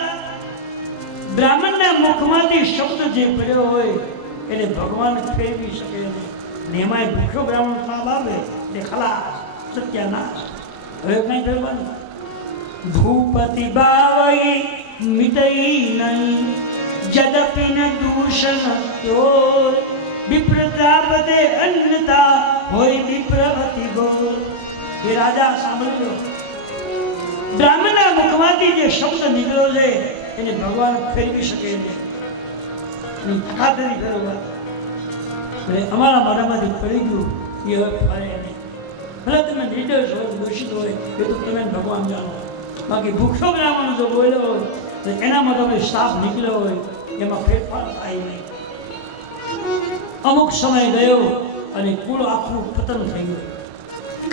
બ્રાહ્મણના મુખમાંથી શબ્દ જે પડ્યો હોય એટલે ભગવાન ફેરવી શકે નહીં. ને એમાંય ભૂખ્યો બ્રાહ્મણ શ્રાપ આવે એટલે ખલાસ, સત્યાનાશ. હવે કઈ કરવાનું? ભૂપતિ બાવઈ મિટઈ નહીં જદપિ ન દૂષણ ત્યોર વિપ્રતાપદે અન્નતા હોય વિપ્રવતિ ગોર. હે રાજા સાંભળી લો, બ્રાહ્મણના મુખમાંથી જે શબ્દ નીકળ્યો છે એને ભગવાન ફેરવી શકે નહીં. ખાતરી કરો અમારા મારામાંથી પડી ગયું એ હવે ફરે નહીં. ભલે તમે નિર્દોષ હોય, દોષિત હોય, એ તો તમે ભગવાન જાણો. બાકી ભૂખ્યો બ્રાહ્મણ જો બોલ્યો હોય તો એનામાં તમે શ્રાપ નીકળ્યો હોય એમાં ફેરફાર થાય નહીં. અમુક સમય ગયો અને કુળ આખું પતન થઈ ગયું.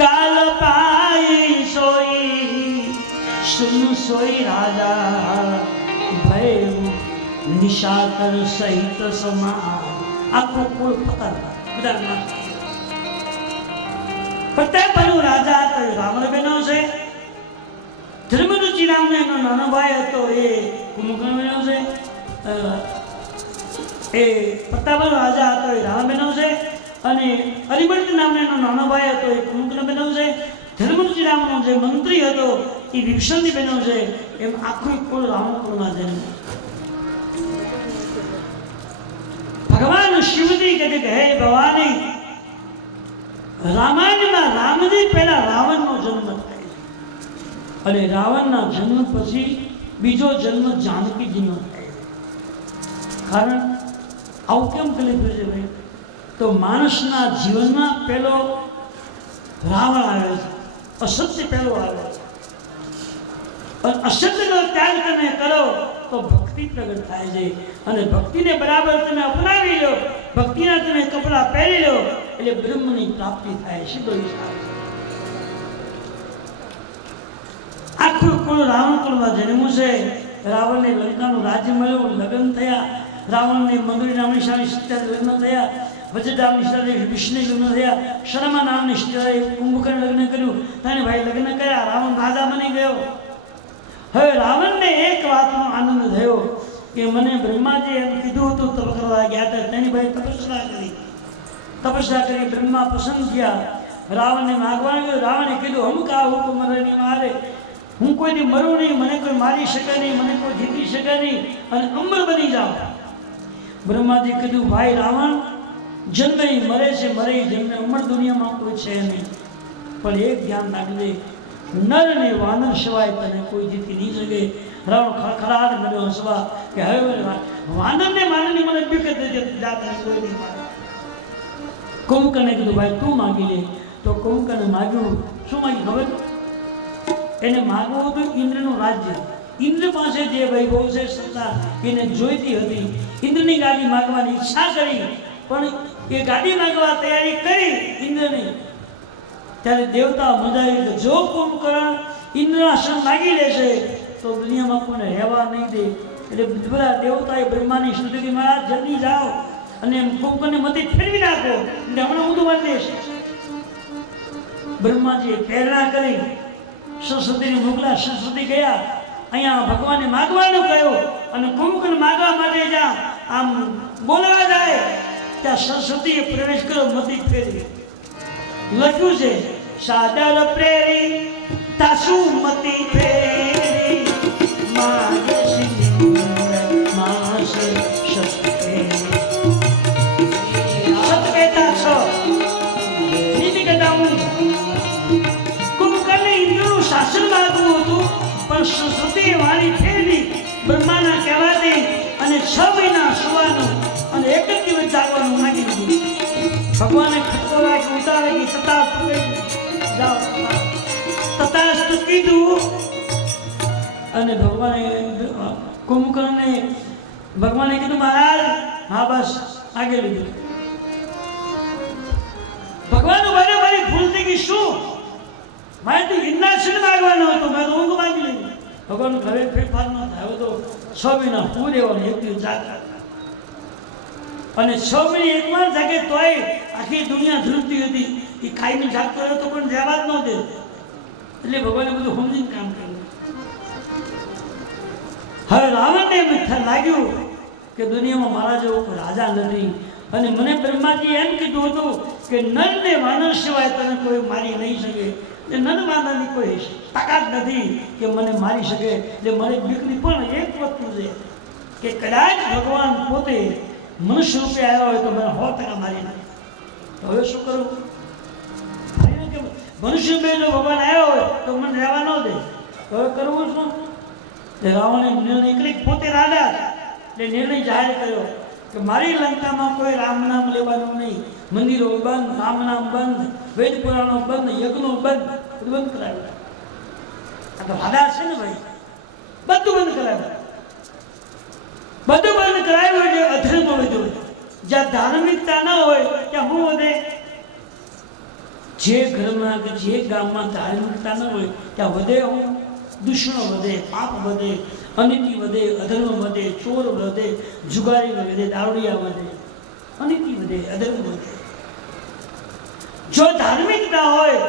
કાલ પાઈ સોઈ સુન સોઈ રાજા ભય નિશાકર સહિત સમા. આખું કુળ પતન બધા પ્રતાપનું રાજા તો રાવણ બન્યો છે. ધર્મરુચિ નામનો એનો નાનો ભાઈ હતો એ કુંભકર્ણ બન્યો છે. એ પ્રતાપનો રાજા હતો એ રાવણ બન્યો છે. અને અરિમર્દ નામનો એનો નાનો ભાઈ હતો એ કુંભકર્ણ બન્યો છે. ધર્મરુચિ નામનો જે મંત્રી હતો એ વિભીષણથી બન્યો છે. એમ આખું કુળ રાવણ કુળમાં જન્મ. ભગવાન શિવજી કહે કે હે ભવાની, રામાયણમાં રામજી પહેલા રાવણનો જન્મ થાય છે અને રાવણના જન્મ પછી બીજો જન્મ જાનકીજીનો થાય છે. કારણ આવું કેમ કરી છે ભાઈ? તો માણસના જીવનમાં પહેલો રાવણ આવે છે, અસત્ય પહેલો આવે છે. અસત્યનો ત્યાગ તમે કરો તો ભક્તિ પ્રગટ થાય છે. અને ભક્તિને બરાબર તમે અપનાવી લો, ભક્તિના તમે કપડા પહેરી લો એટલે બ્રહ્મની પ્રાપ્તિ થાય. સીધો વિચાર. આખું કુળ રાવણ કુળમાં જન્મ્યું છે. રાવણને લંકાનું રાજ્ય મળ્યું, લગ્ન થયા. રાવણને મંગળી નામની સારી સીતા લગ્ન થયા. વજ્ર નામની સાથે વિષ્ણુ લગ્ન થયા. શર્મા નામની સીતાએ કુંભકર્ણ લગ્ન કર્યું. ત્રણે ભાઈ લગ્ન કર્યા. રાવણ રાજા બની ગયો. હવે રાવણને એક વાતનો આનંદ થયો કે મને બ્રહ્માજી એમ કીધું હતું તપ કરવા ગયા હતા. તેની ભાઈ તપસ્યા કરી બ્રહ્મા પસંદ થયા. રાવણને માગવાનું ગયું. રાવણે કીધું હમ કા હુકમ મરે મારે, હું કોઈથી મરું નહીં, મને કોઈ મારી શકે નહીં, મને કોઈ જીતી શકે નહીં અને અમર બની જાઓ. બ્રહ્માજી કીધું ભાઈ રાવણ, જન્મ મરે છે, મરે જન્મ, અમર દુનિયામાં કોઈ છે નહીં. પણ એક ધ્યાન રાખજે, નર ને વાનર સિવાય તને કોઈ જીતી નહીં શકે. રાવણ ખડખડાટ મળ્યો હસવા કે હવે વાનરને માનની મને બીક જાતને કોઈ નહીં મારે. કુંભકર્ણે કીધું ભાઈ તું માગી લે. તો કુંભકર્ણે માગ્યું. શું માગ્યું ખબર? એને માગવું હતું ઇન્દ્રનું રાજ્ય. ઇન્દ્ર પાસે જે વૈભવ છે સત્તા એને જોઈતી હતી. ઇન્દ્રની ગાદી માગવાની ઈચ્છા કરી, પણ એ ગાદી માગવા તૈયારી કરી ઇન્દ્રની. ત્યારે દેવતા મજાવી કે જો કુંભકર્ણ ઇન્દ્રાસન માગી લેશે તો દુનિયામાં કોઈને રહેવા નહીં દે. એટલે બધા દેવતાએ બ્રહ્માની સ્તુતિ મહારાજ જલ્દી જાઓ અને કુંભકર્ણને મતી ફેરવી નાખો એટલે હમણાં ઊંધું મારી દેશે. બ્રહ્માજીએ પ્રેરણા કરી, સરસ્વતીને મોકલા. સરસ્વતી ગયા, અહીંયા ભગવાનને માગવાનું કહ્યું અને કુંભકર્ણ માગવા માટે જ્યાં આમ બોલવા જાય ત્યાં સરસ્વતીએ પ્રવેશ કર્યો, મતી ફેરવી. લખ્યું છે સાદર પ્રેરી તાસુ મતી ફેરી માગે માસ સતકેતા છો નીતિ કહેતા હું. કુંભકર્ણને ઇન્દ્રનું શાસન માગવું હતું, પણ સરસ્વતીએ વાણી ફેરવી બ્રહ્માના કહેવાથી અને 6 મહિના સુવાનું અને એક જ દિવસ જાગવાનું માગી લીધું. ભગવાને ખટકો રાખી ઉતારે તથાસ્તુ કીધું અને ભગવાને કુંભકર્ણને ભગવાને કીધું મહારાજ હા બસ આગે લીધું. ભગવાનનું ભાઈ મારી ભૂલ થઈ ગઈ. શું મારે તો ઇન્દ્રાસન માગવાનો હતો, મેં તો ઊંઘ માગી લીધી. ભગવાનનું ઘરે ફેરફાર ન થાય તો 6 મહિના હું રહેવાનું, એક દિવસ જાગતા અને 6 મહિને એકવાર જાગે તોય આખી દુનિયા ધ્રુવતી હતી. એ ખાઈને જાગતો રહ્યો તો પણ જવા જ ન દે. એટલે ભગવાને બધું સમજીને કામ કર્યું. હવે રાવણને એમ લાગ્યું કે દુનિયામાં મારા જેવો કોઈ રાજા નથી, અને મને બ્રહ્માજી એમ કીધું હતું કે નર ને વાનર સિવાય તને કોઈ મારી નહીં શકે, નર વાનરની કોઈ તાકાત નથી કે મને મારી શકે. એટલે મારી બીકની પણ એક વસ્તુ છે કે કદાચ ભગવાન પોતે મનુષ્ય રૂપે આવ્યો હોય તો મને 100% મારી નાખે. તો હવે શું કરું? મનુષ્ય રૂપે જો ભગવાન આવ્યો હોય તો મને રહેવા ન દે, તો હવે કરવું શું? રાવણે નિર્ણય કરી, પોતે રાજા એટલે નિર્ણય જાહેર કર્યો કે મારી લંકામાં કોઈ રામ નામ લેવાનું નહીં, મંદિરો બંધ, રામ નામ બંધ, વેદ પુરાણો બંધ, યજ્ઞો બંધ, બધું બંધ કરાવ્યું. આ તો રાજા છે ને ભાઈ, બધું બંધ કરાવ્યું. બધું બંધ કરાવ્યું એટલે અધર્મ વધ્યો. જ્યાં ધાર્મિકતા ન હોય ત્યાં શું વધે? જે ઘરમાં કે જે ગામમાં ધાર્મિકતા ન હોય ત્યાં વધે હું? દૂષણો વધે, પાપ વધે, અનીતિ વધે, અધર્મ વધે, ચોર વધે, જુગારી વધે, દારૂડિયા વધે, અનીતિ વધે, અધર્મ વધે. જો ધાર્મિકતા હોય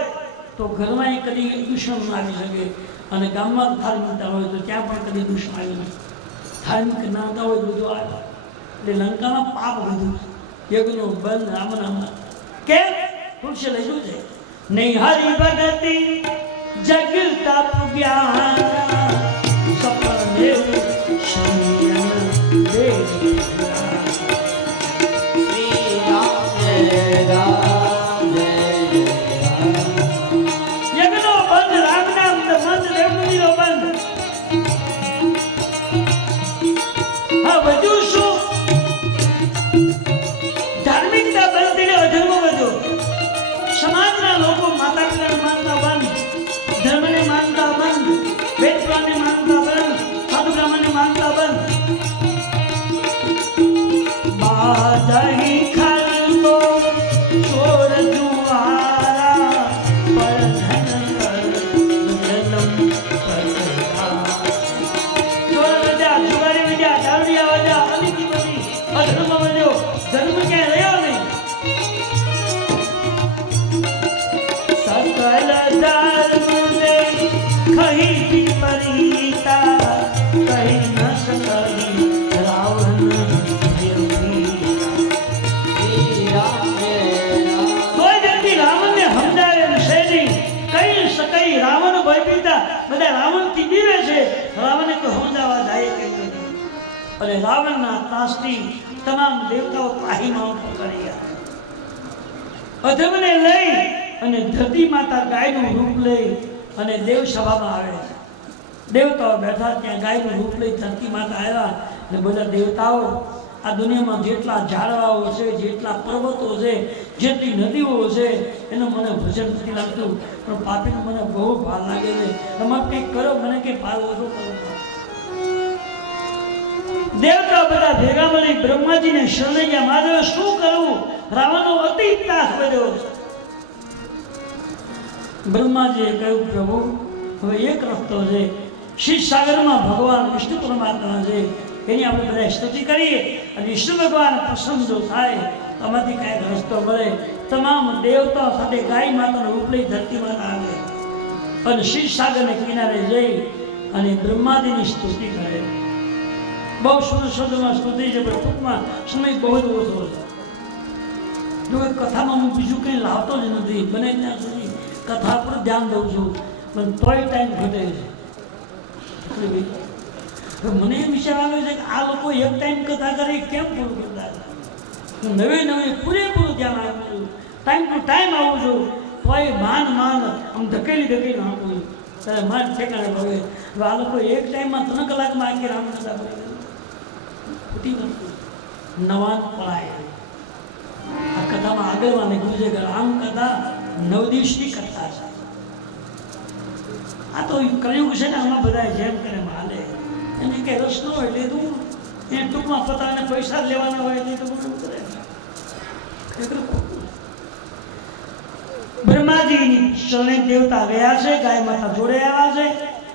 તો ઘરમાં કદી દૂષણ ના આવી શકે, અને ગામમાં ધાર્મિકતા હોય તો ત્યાં પણ કદી દૂષણ આવી નથી. ધાર્મિક ના હોય બધું આવે. એટલે લંકામાં પાપ વધ્યું, યજ્ઞો બંધ, રામ નામ કેમ? પુરુષે લખ્યું છે નહીં હરિ ભગતિ જગ તપ જ્ઞાન સફળ દેવ શ્રીયન દેવ શ્રી રામ જય રામ જય યજ્ઞો બંધ, રામ નામ બંધ, દેવમંદિરો બંધ. હા, બધું શું? ધાર્મિકતા બંધ થઈને અધર્મ વધ્યો. સમાજના લોકો માતા પિતાને માનતા બંધ, ધર્મને માનતા બંધ, વેદ પુરાણને માનતા બંધ, સાધુ બ્રાહ્મણને માનતા બંધ. બાદહી ખલકો ચોર જુવારા પરધન કર જલમ પરધા. ચોર વધ્યા, જુગારી વધ્યા, દારૂડિયા વધ્યા, અનીતિ વધી, અધર્મ વધ્યો. ધર્મ ક્યાંય રહ્યો નહીં. सकल धर्म दे कहीं परिता कहीं न सकली रावण કોઈ વ્યક્તિ રાવણને સમજાવે છે નહીં, કઈ સકઈ રાવણ ભયભીતા. બધા રાવણથી બીવે છે, રાવણને તો સમજાવવા જાય કઈ નથી. અને રાવણના ત્રાસથી તમામ દેવતાઓ ત્રાહીમામ કરી ગયા. અધમને લઈ અને ધરતી માતા ગાયનું રૂપ લઈ અને દેવ સભામાં આવે છે. દેવતાઓ બેઠા, ત્યાં ગાયનું રૂપ લઈ ધરતી માતા આવ્યા. અને બધા દેવતાઓ, આ દુનિયામાં જેટલા ઝાડવાઓ છે, જેટલા પર્વતો છે, જેટલી નદીઓ છે, એનું મને વજન નથી લાગતું, પણ પાપીનો મને બહુ ભાર લાગે છે. તમારે કંઈક કરો, મને કંઈ ભાર ઓછો કરો. દેવતા બધા ભેગા મળી બ્રહ્માજીને શરણે ગયા. મારે શું કરવું? રાવણનો અતિ ત્રાસ વધ્યો. બ્રહ્માજીએ કહ્યું, પ્રભુ હવે એક રસ્તો છે, શિવ સાગરમાં ભગવાન વિષ્ણુ પરમાત્મા છે, એની આપણે બધા સ્તુતિ કરીએ અને વિષ્ણુ ભગવાન પ્રસન્ન જો થાય તો આમાંથી કાંઈક રસ્તો મળે. તમામ દેવતાઓ સાથે ગાય માતાનો રૂપ લઈ ધરતી માતા આવે અને શિવ સાગરને કિનારે જઈ અને બ્રહ્માજીની સ્તુતિ કરે. બહુ સુંદર શબ્દમાં સ્તુતિ છે, પણ ટૂંકમાં સમય બહુ જ ઓછો છે. જો કથામાં હું બીજું કંઈ લાવતો જ નથી, બને ત્યાં સુધી કથા પર ધ્યાન દઉં છું, પણ તોય ટાઈમ ઘટે છે. મને એમ વિચાર આવે છે કે આ લોકો એક ટાઈમ કથા કરે કેમ પૂરું કરતા હતા. હું નવી નવી પૂરેપૂરું ધ્યાન આપું છું, ટાઈમ ટુ ટાઈમ આવું છું, તોય માન આમ ધકેલી આપું છું. ત્યારે માર ઠેકાણે હવે આ લોકો એક ટાઈમમાં 3 કલાકમાં આખી રામકથા કરે ખોટી વસ્તુ. નવાન પડાય. આ કથામાં આગળમાં લખ્યું છે કે રામકથા 9 દિવસની કથા છે. આ તો કળિયુગ છે ને, આમાં બધા જેમ કરે હાલે. એને કંઈ રસ ન હોય એટલે તું એને ટૂંકમાં પોતાને પૈસા લેવાના હોય એટલે તો બધું કરે. બ્રહ્માજીની શરણે દેવતા ગયા છે, ગાય માતા જોડે આવ્યા છે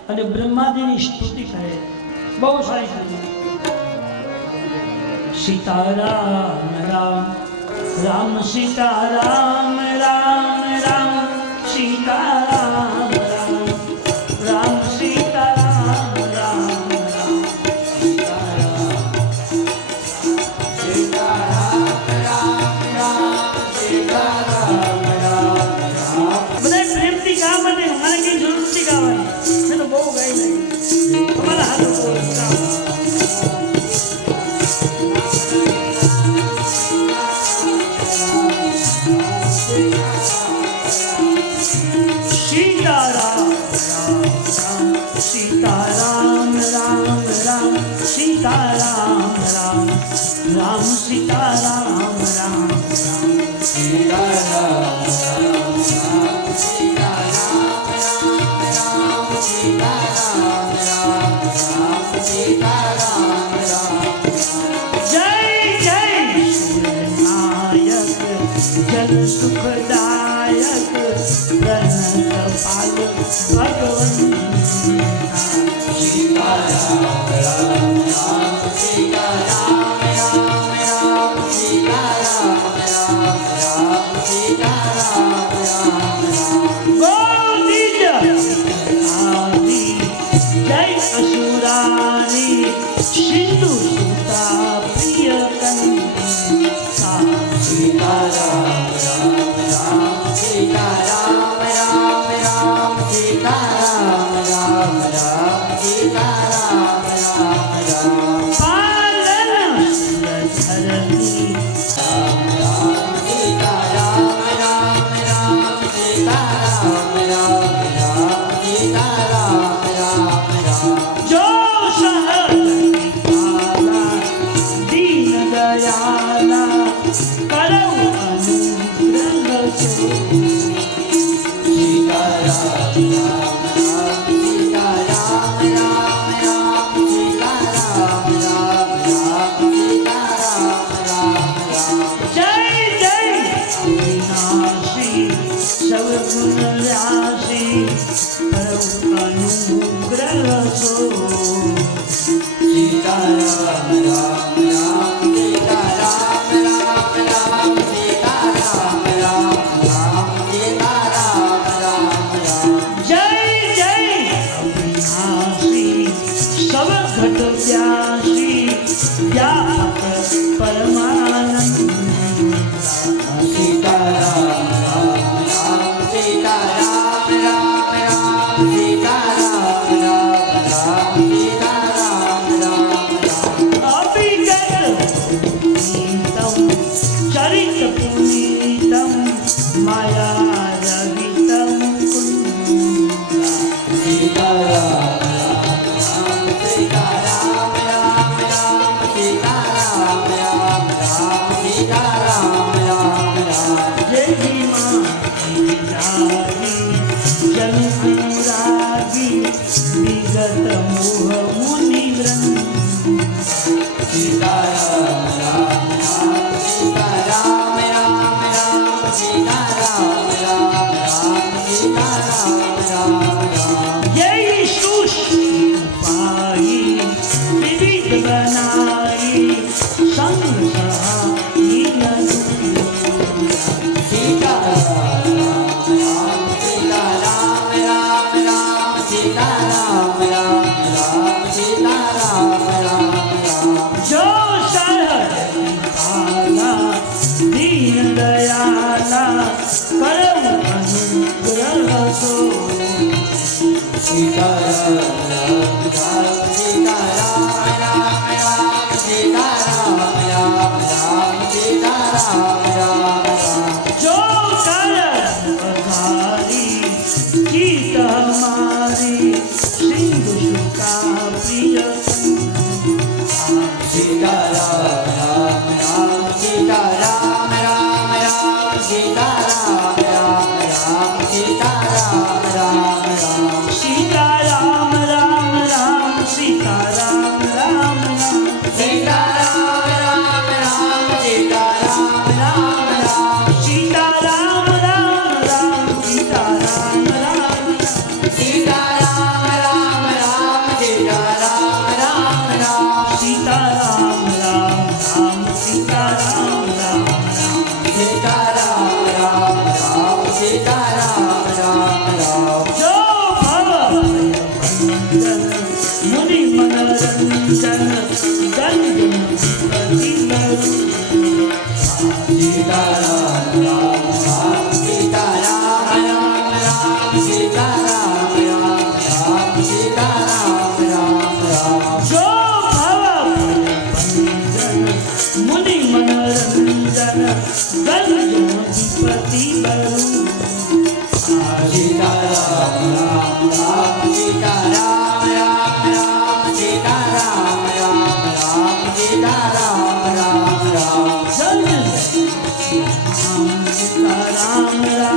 અને બ્રહ્માજીની સ્તુતિ કરે. બહુ સારી સ્તુતિ. સીતારામ રામ રામ સીતારામ રામ રામ સીતારામ રામ રામ સીતારામ રામ રામ सुखदायक प्रणत पाल भगवंत सीताराम राम राम सीताराम राम राम सीताराम राम राम सीताराम राम राम गोविंद आदि जय असुरारी सिंधु सुता प्रिय कंसा सीताराम सीताराम राम राम सीताराम राम राम सीताराम राम राम पालन धरती राम राम सीताराम राम राम सीताराम राम राम सीताराम राम राम जो सहला दीन दयाला करो अनुग्रह राम राम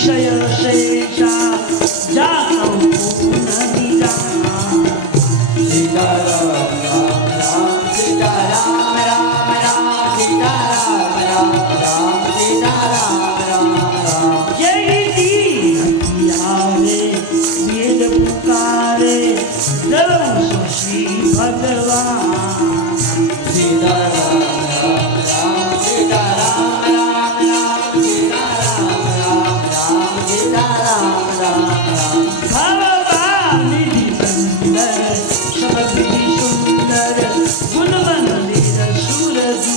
વિષય શેષા જાતો નદી જા સીતારામ રામ રામ સીતારામ રામ રામ સીતારામ રામ રામ સીતારામ રામ રામ જય દી આવે વેદ પુકારે દર્શ શ્રી ભગવાન સીતારામ રામ રામ સીતારામ રામ રામ સીતારામ રામ રામ સીતારામ રામ રામ ભાવા નિધિ સુંદર શબ્દ વિધિ સુંદર ગુણવંદિત સુરજુ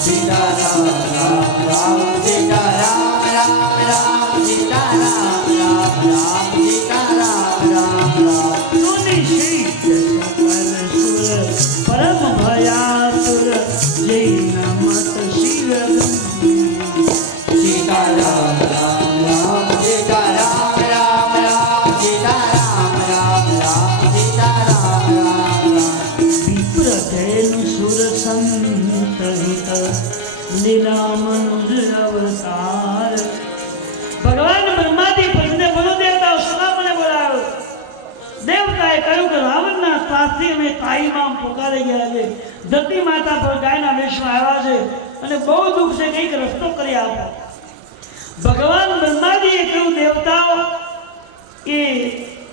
સીતારામ રામ રામ સીતારામ રામ રામ સીતારામ રામ રામ સીતારામ રામ રામ પરમ ભયાતુર જય નમત શિવ સીતારામ રામ રામ સીતારામ રામ રામ સીતારામ રામ રામ સીતારામ રામ રામ વિપ્રધેનુ સુર સંત હિત લીલા મનુજ અવતાર ભગવાન બ્રહ્માથી પૂછને બોલો દેવતાઓ સદા મને બોલાવ્યો દેવતાએ કહ્યું કે રાવણના ત્રાસથી અમે તાઈમાં પોકારી ગયા છે ધરતી માતા પર ગાયના વેશમાં આવ્યા છે અને બહુ દુઃખ છે કંઈક રસ્તો કરી આપો ભગવાન બ્રહ્માજીએ કહ્યું દેવતાઓ એ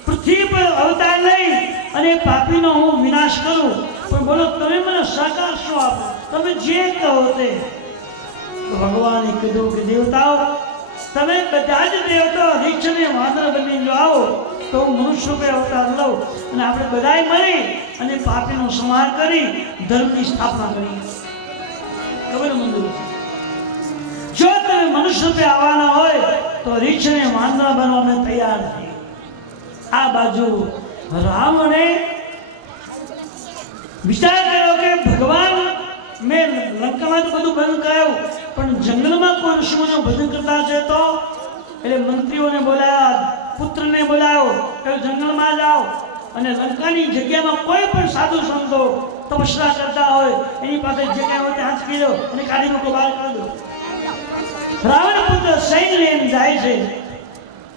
પૃથ્વી પર અવતાર લઈ અને પાપીનો હું વિનાશ કરું પણ બોલો તમે મને સહકાર શું આપો તમે જે કહો તે ભગવાને કીધું કે દેવતાઓ તમે બધા જ દેવતાઓ રીછ અને વાંદરા બની જો આવો તો હું મનુષ્ય રૂપે અવતાર લઉં અને આપણે બધાએ મળી અને પાપીનો સંહાર કરી ધર્મની સ્થાપના કરી ખબર મંદિર જો તમે મનુષ્ય રૂપે આવવાના હોય તો રીછ અને વાંદરા બનવા તૈયાર છીએ આ બાજુ રાવણે વિચાર કર્યો કે ભગવાન મેં લંકામાં તો બધું બંધ કરાયું પણ જંગલમાં કોઈ ઋષિઓનું ભજન કરતા છે તો એટલે મંત્રીઓને બોલાયા પુત્રને બોલાયો કે જંગલમાં જાઓ અને લંકાની જગ્યામાં કોઈ પણ સાધુ સંતો તપસ્યા કરતા હોય એની પાસે જે કાંઈ હોય તે હાંચકી લો અને કાઢી મૂકો બહાર કાઢી દો રાવણ પુત્ર સૈન્ય લઈને જાય છે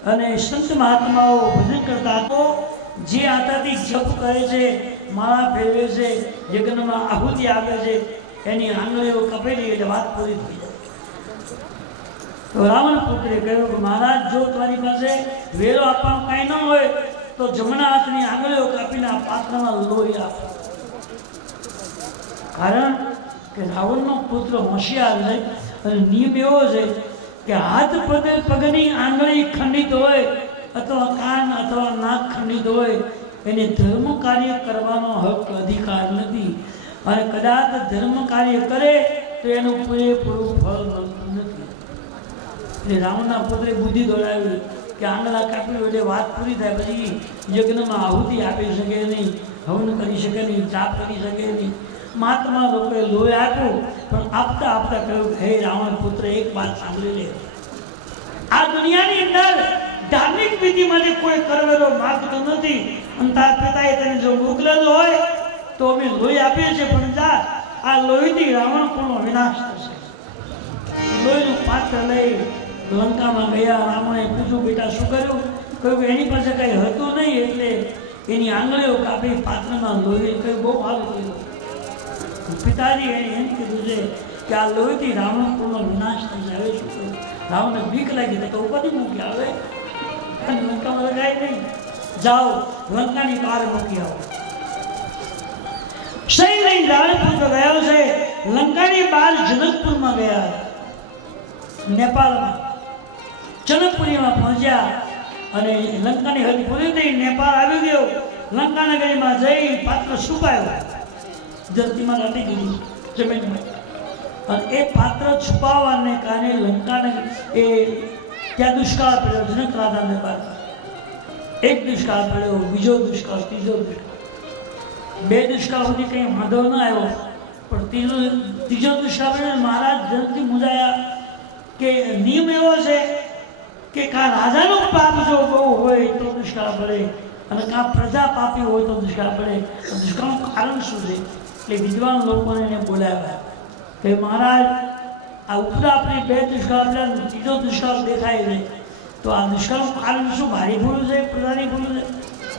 અને સંત મહાત્માઓ ભજન કરતા તો જે આતાથી જપ કરે છે માળા ફેરવે છે યજ્ઞમાં આહુતિ આપે છે એની આંગળીઓ કપેલી એટલે વાત પૂરી થઈ જાય તો રાવણ પુત્રે કહ્યું કે મહારાજ જો તમારી પાસે વેરો આપવાનું કાંઈ ન હોય તો જમણા હાથની આંગળીઓ કાપીને આ પાત્રમાં લોહી આપો કારણ કે રાવણનો પુત્ર હોશિયાર છે અને નિયમ એવો છે કે હાથ પગની આંગળી ખંડિત હોય અથવા કાન અથવા નાક ખંડિત હોય એને ધર્મ કાર્ય કરવાનો હક અધિકાર નથી અને કદાચ ધર્મ કાર્ય કરે તો એનું પૂરેપૂરું ફળ મળતું નથી એટલે રાવણના પુત્રે બુદ્ધિ દોડાવી કે આંગળા કાપી એટલે વાત પૂરી થાય પછી યજ્ઞમાં આહુતિ આપી શકે નહીં હવન કરી શકે નહીં જાપ કરી શકે નહીં મહાત્મા લોકોએ લોહી આપ્યું પણ આપતા આપતા કહ્યું હે રાવણ પુત્ર એક વાત સાંભળી લે આ દુનિયાની અંદર ધાર્મિક વિધિ માટે કોઈ કરવેરો માગતો નથી અને તારા પિતાએ તેને જો મોકલેલો હોય તો અમે લોહી આપીએ છીએ પણ જા આ લોહીથી રાવણ કોનો વિનાશ થશે લોહીનું પાત્ર લઈ લંકામાં ગયા રાવણે પૂછ્યું બેટા શું કર્યું કહ્યું કે એની પાસે કંઈ હતું નહીં એટલે એની આંગળીઓ કાપી પાત્રમાં લોહી કહ્યું બહુ સારું કર્યું પિતાજી એને એમ કીધું છે કે આ લોહીથી રાવણ કુળનો વિનાશ થશે હવે શું કહ્યું રાવણને બીક લાગી તો ઉપાધિ મૂકી આવે લંકામાં લગાય નહીં જાઓ લંકાની બહાર મૂકી આવો સહી લઈને રાવણપુત્ર ગયો છે લંકાની બહાર જનકપુરમાં ગયા નેપાળમાં જનકપુરીમાં પહોંચ્યા અને લંકાની હદ પૂરી થઈ નેપાળ આવી ગયો લંકા નગરીમાં જઈ પાત્ર છુપાયો ધરતીમાં લાટી દીધું જમીનમાં અને એ પાત્ર છુપાવવાને કારણે લંકાને એ ત્યાં દુષ્કાળ પડ્યો જનક રાજાને પાસે એક દુષ્કાળ પડ્યો બીજો દુષ્કાળ ત્રીજો દુષ્કાળ બે દુષ્કાળ સુધી કંઈ વાંધો ન આવ્યો પણ ત્રીજો દુષ્કાળ પડ્યો મહારાજ જનથી મૂંઝાયા કે નિયમ એવો છે કે કાં રાજાનું પાપ જો બહુ હોય તો દુષ્કાળ પડે અને કાં પ્રજા પાપી હોય તો દુષ્કાળ પડે દુષ્કાળનું કારણ શું છે એટલે વિદ્વાન લોકોને એને બોલાવ્યા કે મહારાજ આ ઉપરા આપણી 2 દુષ્કાળ એટલે ત્રીજો દુષ્કાળ દેખાય છે. તો આ દુષ્કાળનું કારણ શું મારી ભૂલ છે, પ્રજાની ભૂલ છે?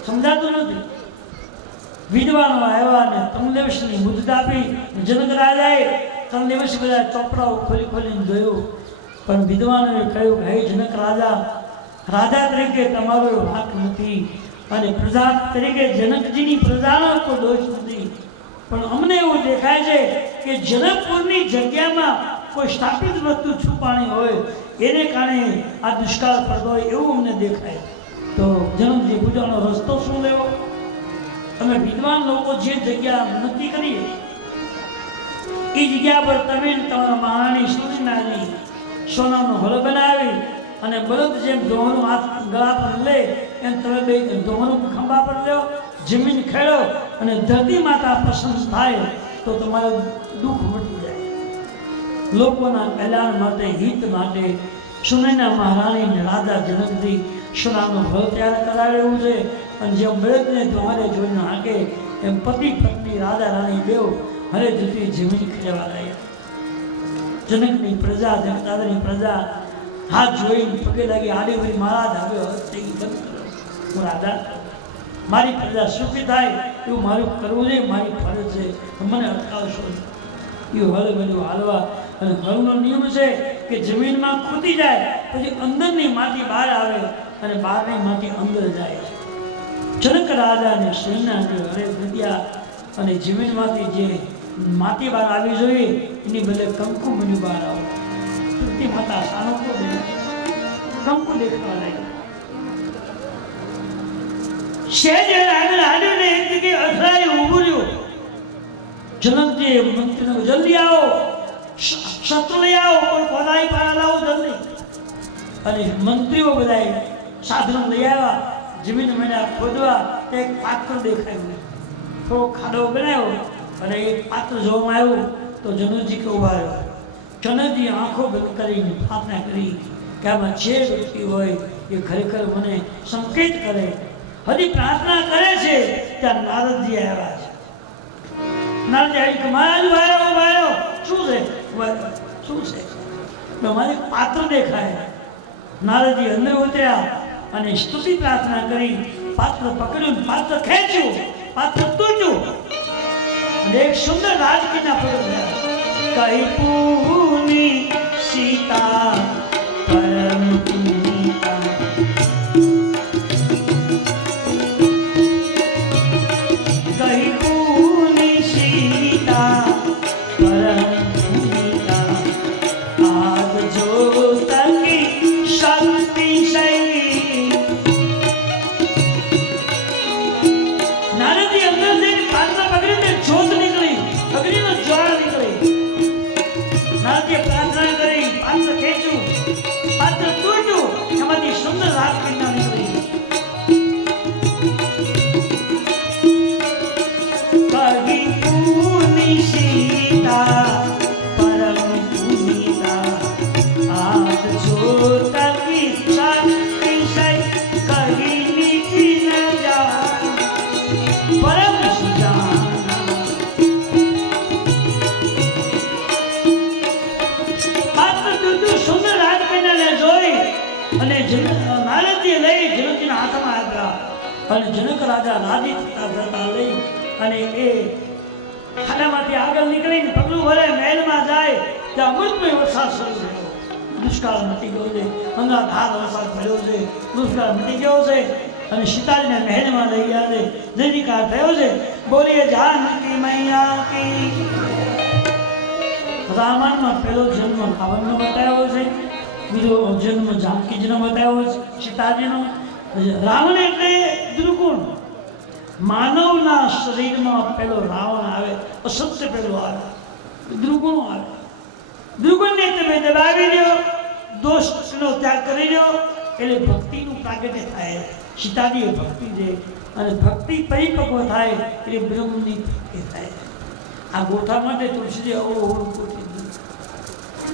સમજાતું નથી. વિદ્વાનો આવ્યા ને 3 દિવસની મુદત આપી. જનક રાજાએ 3 દિવસ બધા ચોપડાઓ ખોલી ખોલીને જોયું, પણ વિદ્વાનોએ કહ્યું કે હે જનક રાજા, રાજા તરીકે તમારો વાંક નથી અને પ્રજા તરીકે જનકજીની પ્રજાનો કોઈ દોષ નથી, પણ અમને એવું દેખાય છે કે જનકપુરની જગ્યામાં કોઈ સ્થાપિત વસ્તુ છુપાણી હોય એને કારણે આ દુષ્કાળ પડતો હોય એવું અમને દેખાય. તો જનકજી પૂજાનો રસ્તો શું લેવો? અમે વિદ્વાન લોકો જે જગ્યા નક્કી કરીએ એ જગ્યા પર તમે તમારા મહારાણી સુરીનાની સોનાનો હળ બનાવી અને બળદ જેમ ધોવાનું હાથ ગળા પર લે એમ તમે બે ધોવાનું ખંભા પર લો, જમીન ખેડો અને ધરતી માતા પ્રસન્ન થાય તો તમારું દુઃખ મટી જાય. લોકોના કલ્યાણ માટે, હિત માટે સુનયના મહારાણીને રાજા જનકજી સોનાનો હળ તૈયાર કરાવેલું છે. અને જેમ બળદને તમારે જોઈને હાકે એમ પતિ પત્ની રાજા રાણી બેવ હરે જતી જમીન ખેડવા લાગ્યા. જનકની પ્રજા, જનકદાદાની પ્રજા હાથ જોઈને પગે લાગી આડી વળી મહારાજ હવે બંધ કરો, હું રાજા, મારી પ્રજા સુખી થાય એવું મારું કરવું છે, મારી ફરજ છે, મને અટકાવશો નહીં. એવું હળ બધું હાલવા. અને હળનો નિયમ છે કે જમીનમાં ખૂટી જાય પછી અંદરની માટી બહાર આવે અને બહારની માટી અંદર જાય છે. જનક રાજાને સેનાની હરે વિદ્યા અને જમીનમાંથી જે માટી બહાર આવી જોઈએ એની બદલે કંકુ બની બહાર આવે. ધરતી માતા સાનકો કંકુ દેખાવા લાગ્યા. શેજ આગળ હાલ્યો ને એક જગ્યાએ અથડાઈ ઊભું રહ્યું. જનકજી મંત્રીને જલ્દી આવો, શસ્ત્ર લઈ આવો, કોઈ કોદાળી પાડા લાવો જલ્દી. અને મંત્રીઓ બધાએ સાધનો લઈ આવ્યા. જમીન મેળા ખોદવા એક પાત્ર દેખાયું, થોડો ખાડો બનાવ્યો અને એક પાત્ર જોવામાં આવ્યું તો જનકજી કે ઉભા રહ્યો. જનકજી આંખો બંધ કરીને પ્રાર્થના કરી કે આમાં જે વ્યક્તિ હોય એ ખરેખર મને સંકેત કરે. હજી પ્રાર્થના કરે છે ત્યાં નારદજી આવ્યા છે. નારદજી આવી કે મહારાજ ભાઈઓ શું છે? શું છે? મારે પાત્ર દેખાય. નારદજી અંદર ઉતર્યા અને સ્તુતિ પ્રાર્થના કરી. પાત્ર પકડ્યું, પાત્ર ખેંચ્યું, પાત્ર તૂટ્યું અને એક સુંદર રાજકીના પગલા કઈ પૂની સીતા પરમ પુનિતા કઈ પૂની સીતા પરમ પુનિતા આગ જો તકી શક્તિ શૈલી. નારદજી અંદર જઈને પાત્ર પકડીને જ્યોત નીકળી, અગ્નિનો જ્વાળ નીકળી. નારદજીએ પ્રાર્થના કરી, પાત્ર ખેંચ્યું, પાત્ર તૂટ્યું, એમાંથી સુંદર રાજકન્યા નીકળી. કહી પૂની સીતા પરમ પુનિતા આગ જ્યોત કી શક્તિ શૈ કહી નીચી ન જાન પરમ સુજાના. પાત્ર તૂટ્યું, સુંદર રાજકન્યાને જોઈ અને નારદજીએ લઈ જનકજીના હાથમાં આપ્યા. અને જનક રાજા રાજી થતા લઈ અને એ ખાડામાંથી આગળ નીકળીને પગલું ભરે મહેલમાં જાય ત્યાં અમૃતમય વરસાદ શરૂ થયો. દુષ્કાળ મટી ગયો છે, અંધાધાર વરસાદ પડ્યો છે, દુષ્કાળ મટી ગયો છે અને સીતાજીને મહેલમાં લઈ ગયા છે. જયકાર થયો છે, બોલીએ જાનકી મૈયા કી. રામાયણમાં પહેલો જન્મ રાવણનો બતાવ્યો છે, બીજો જન્મ જાનકીજીનો બતાવ્યો છે, સીતાજીનો. રાવણ એટલે દુર્ગુણ. માનવના શરીરમાં પેલો રાવણ આવે, અસત્ય પેલો આવે, દુર્ગુણો આવે. દુર્ગુણને તમે દબાવી દો, દોષનો ત્યાગ કરી દો એટલે ભક્તિનું પ્રાગટ્ય થાય. સીતાજી ભક્તિ છે અને ભક્તિ પરિપક્વ થાય એટલે બ્રહ્મની ભક્તિ થાય. આ ગોઠા માટે તુલસીજી અવળું ગોઠી દીધું.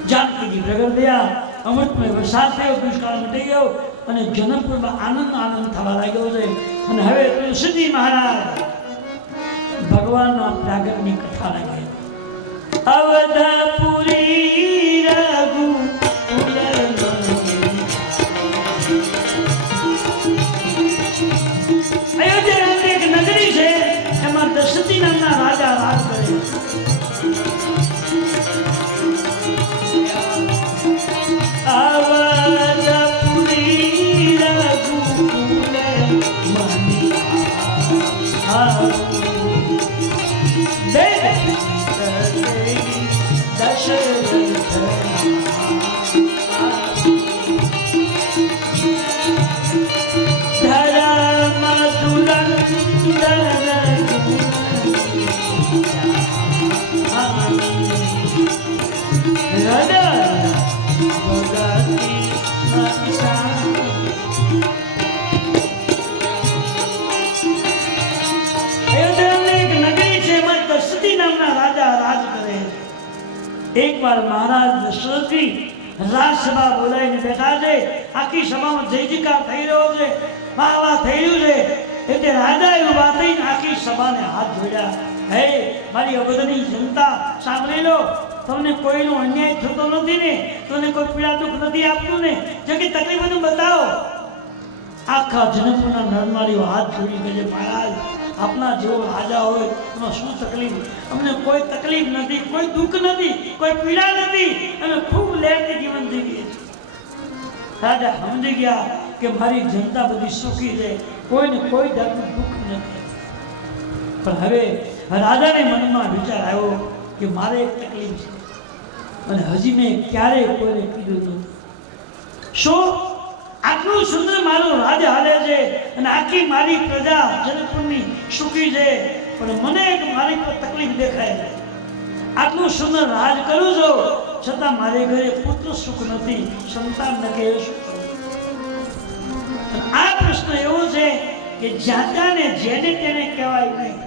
જાનકીજી પ્રગટ થયા, અમૃતમય વરસાદ થયો, દુષ્કાળ મટી ગયો અને જનકપુરમાં આનંદ થવા લાગ્યો છે. અને હવે તુલસીજી મહારાજ ભગવાનના પ્રાગટ્યની કથા લાગે. અવધપુરી રઘુ અયોધ્યા નામની એક નગરી છે, એમાં દશરથી નામના રાજા રાજ કરે. આવદપુરી રઘુકુલ મનિહાર દશરથ ધર્મ એક વાર મહારાજ દશરથજી રાજસભા બોલાવીને બેઠા છે. આખી સભામાં જય જયકાર થઈ રહ્યો છે, વાહ વાહ થઈ રહ્યું છે. એટલે રાજા ઉભા થઈને આખી સભાને હાથ જોડ્યા. હે મારી અવધની જનતા, સાંભળી લો, તમને કોઈનો અન્યાય થતો નથી ને, તમને કોઈ પીડા દુઃખ નથી આપતું ને, જો કે તકલીફ બધું બતાવો. આખા જનકપુરના નરનારીઓ હાથ જોડી ગયે, મહારાજ આપના જેવો રાજા હોય એમાં શું તકલીફ? અમને કોઈ તકલીફ નથી, કોઈ દુઃખ નથી, કોઈ પીડા નથી, અમે ખૂબ લહેરથી જીવન જીવીએ છીએ. રાજા સમજી ગયા કે મારી જનતા બધી સુખી છે, કોઈને કોઈ જાતનું દુઃખ નથી. પણ હવે રાજાને મનમાં વિચાર આવ્યો કે મારે એક તકલીફ છે અને હજી મેં ક્યારેય કોઈને કીધું નથી. શું આટલું સુંદર મારું રાજ હાલે છે અને આખી મારી પ્રજા જનકપુરની સુખી છે, પણ મને એક મારી પર તકલીફ દેખાય છે. આટલું સુંદર રાજ કરું છું છતાં મારે ઘરે પુત્ર સુખ નથી, સંતાન નથી, એ શું કરું? આ પ્રશ્ન એવો છે કે જાતાને જેને તેને કહેવાય નહીં,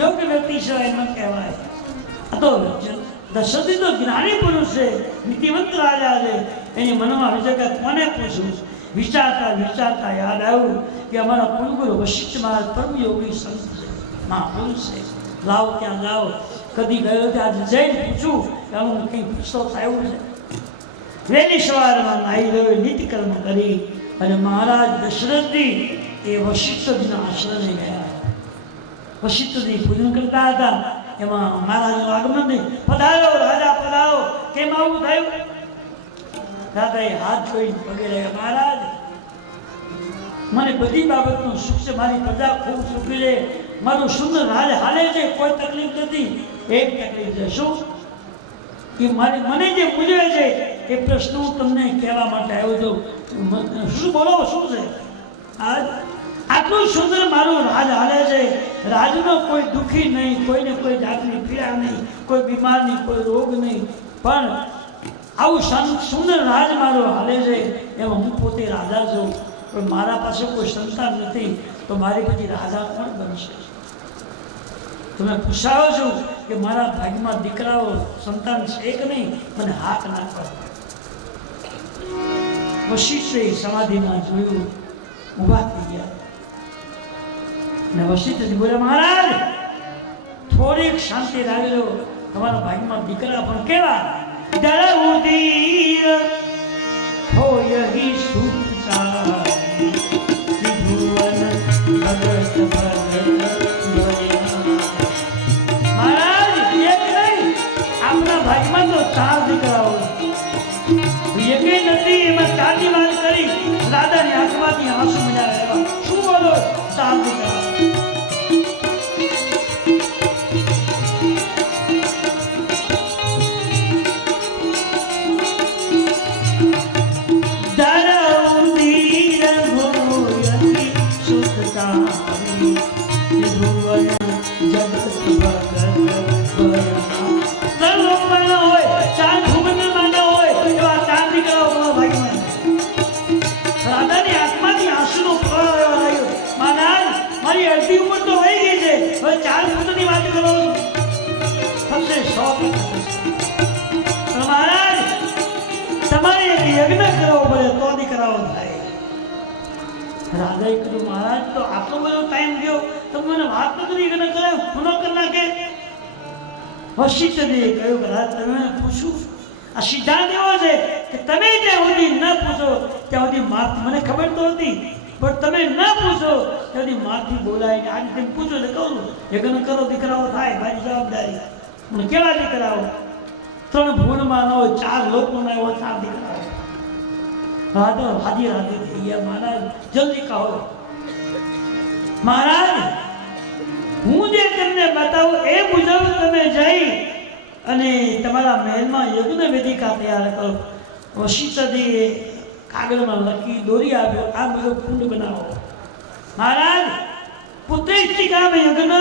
યોગ્ય વ્યક્તિ સિવાય ન કહેવાય. આ તો દશરથી તો જ્ઞાની પુરુષ છે, નીતિવંત રાજા છે. એની મનમાં વિચાર કે કોને પૂછું? વિચારતા વિચારતા યાદ આવ્યું કે અમારા કુલગુરુ વશિષ્ઠ મહારાજ પરમ યોગી સંત છે, મહાપુરુષ છે. લાવ ત્યાં જાઓ, કદી ગયો ત્યાં આજે જઈને પૂછું કે આનું કંઈ પૂછતો આવ્યું છે. વહેલી સવારમાં નાહી ગયો, નિત્યકર્મ કરી અને મહારાજ દશરથજી એ વશિષ્ઠજીના આશ્રમે ગયા. વશિષ્ઠજી પૂજન કરતા હતા, એમાં મહારાજનું આગમન નહીં. પધારો રાજા પધારો. કેમ આવું થયું? દાદાએ હાથ જોઈને પગે લાગ્યા, મહારાજ મને બધી બાબતનું સુખ છે, મારી પ્રજા ખૂબ સુખી છે, મારું સુંદર રાજ હાલે છે, કોઈ તકલીફ નથી. એક તકલીફ છે. શું? કે મને જે મૂંઝવે છે એ પ્રશ્ન હું તમને કહેવા માટે આવ્યો છું. શું બોલો, શું છે? આટલું સુંદર મારું રાજ હાલે છે, રાજનો કોઈ દુઃખી નહીં, કોઈને કોઈ જાતની પીડા નહીં, કોઈ બીમાર નહીં, કોઈ રોગ નહીં, પણ આવું સુંદર રાજ મારો હાલે છે, એમાં હું પોતે રાજા છું, પણ મારા પાસે કોઈ સંતાન નથી, તો મારી પછી રાજા કોણ બનશે? તમે પૂછાવો છો કે મારા ભાગમાં દીકરાઓ સંતાન છે કે નહીં? મને હાથ ના કરો. વશિષ્ઠે સમાધિમાં જોયું, ઊભા થઈ ગયા અને વશિષ્ઠજી બોલ્યા, મહારાજ થોડીક શાંતિ રાખી લો, તમારા ભાગમાં દીકરા પણ કેવા? દરઉદીર હોય હી સુખસારી ત્રિભુવન ભગત મહારાજ, એક નહીં, આપણા ભાગમાં તો 4 દીકરાઓ, એકે નથી, એમાં 4ની વાત કરી. દાદાની આંખમાંથી આંસુ મજા આવ્યા. શું બોલો? 4 દીકરા. તમારે એક યજ્ઞ કરવો પડે તો દીકરાઓ થાય. રાજાએ કીધું, મહારાજ તો આટલો બધો ટાઈમ ગયો, તમે મને વાત નથી યજ્ઞ કરે, હું ન કરી નાખે? વશિષ્ઠજીએ કહ્યું કે રાજ તમે પૂછું આ સિદ્ધાંત એવો છે કે તમે જ્યાં સુધી ન પૂછો ત્યાં સુધી મારથી મને ખબર તો હતી, પણ તમે ન પૂછો ત્યાં સુધી મારથી બોલાય ને. આજે તમે પૂછો એટલે કહું યજ્ઞ કરો દીકરાઓ થાય, મારી જવાબદારી. મને કેવા દીકરાઓ? 3 ભૂણમાં ન હોય, 4 લોકમાં ન હોય, 4 દીકરાઓ. રાધો હાજી રાધી થઈ ગયા. મહારાજ જલ્દી કહો મહારાજ, હું જે તમને બતાવું એ મુજબ તમે જઈ અને તમારા મહેલમાં યજ્ઞ વેદિકા તૈયાર કરો. વશિષ્ઠજીએ કાગળમાં લખી દોરી આવ્યો, આ મુજબ કુંડ બનાવો. મહારાજ, પુત્રેષ્ટિકામ યજ્ઞ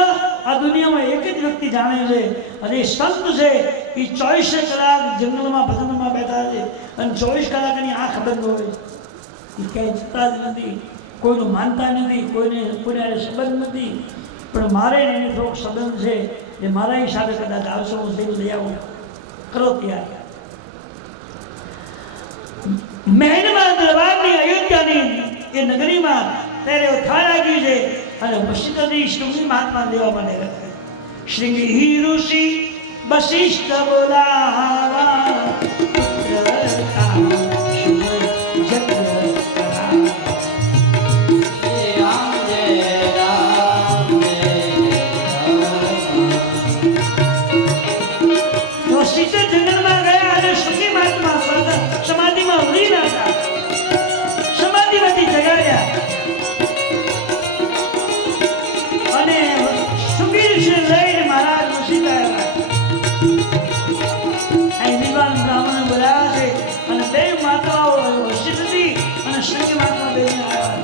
આ દુનિયામાં એક જ વ્યક્તિ જાણે છે, અને એ સંત છે. એ 24 કલાક જંગલમાં ભજનમાં બેઠા છે, અને 24 કલાકની આ ખબર ન હોય. એ ક્યાંય જતા જ નથી, કોઈનું માનતા નથી, કોઈને સંબંધ નથી. પણ મારે એને થોડોક સંબંધ છે, એ મારા હિસાબે કદાચ આવશે, હું તેનું લઈ આવું. કરો ત્યાં મહેલમાં દરબારની અયોધ્યાની એ નગરીમાં ત્યારે થા લાગ્યું છે, અને વશિષ્ઠજી શૃંગી મહાત્મા દેવા માટે રહે. શૃંગી ઋષિ વશિષ્ઠ બોલાવા જંગલમાં ગયા અને શૃંગી મહાત્મા સમાધિમાં ઉડી નાખ્યા, સમાધિમાંથી જગાડ્યા. અને શૃંગી ઋષિ લઈને મહારાજ વશિષ્ઠ આવ્યા. અહીં વિદ્વાન બ્રાહ્મણો બોલાવ્યા છે, અને 2 માતાઓ વશિષ્ઠજી અને શૃંગી મહાત્મા બેને આવ્યા.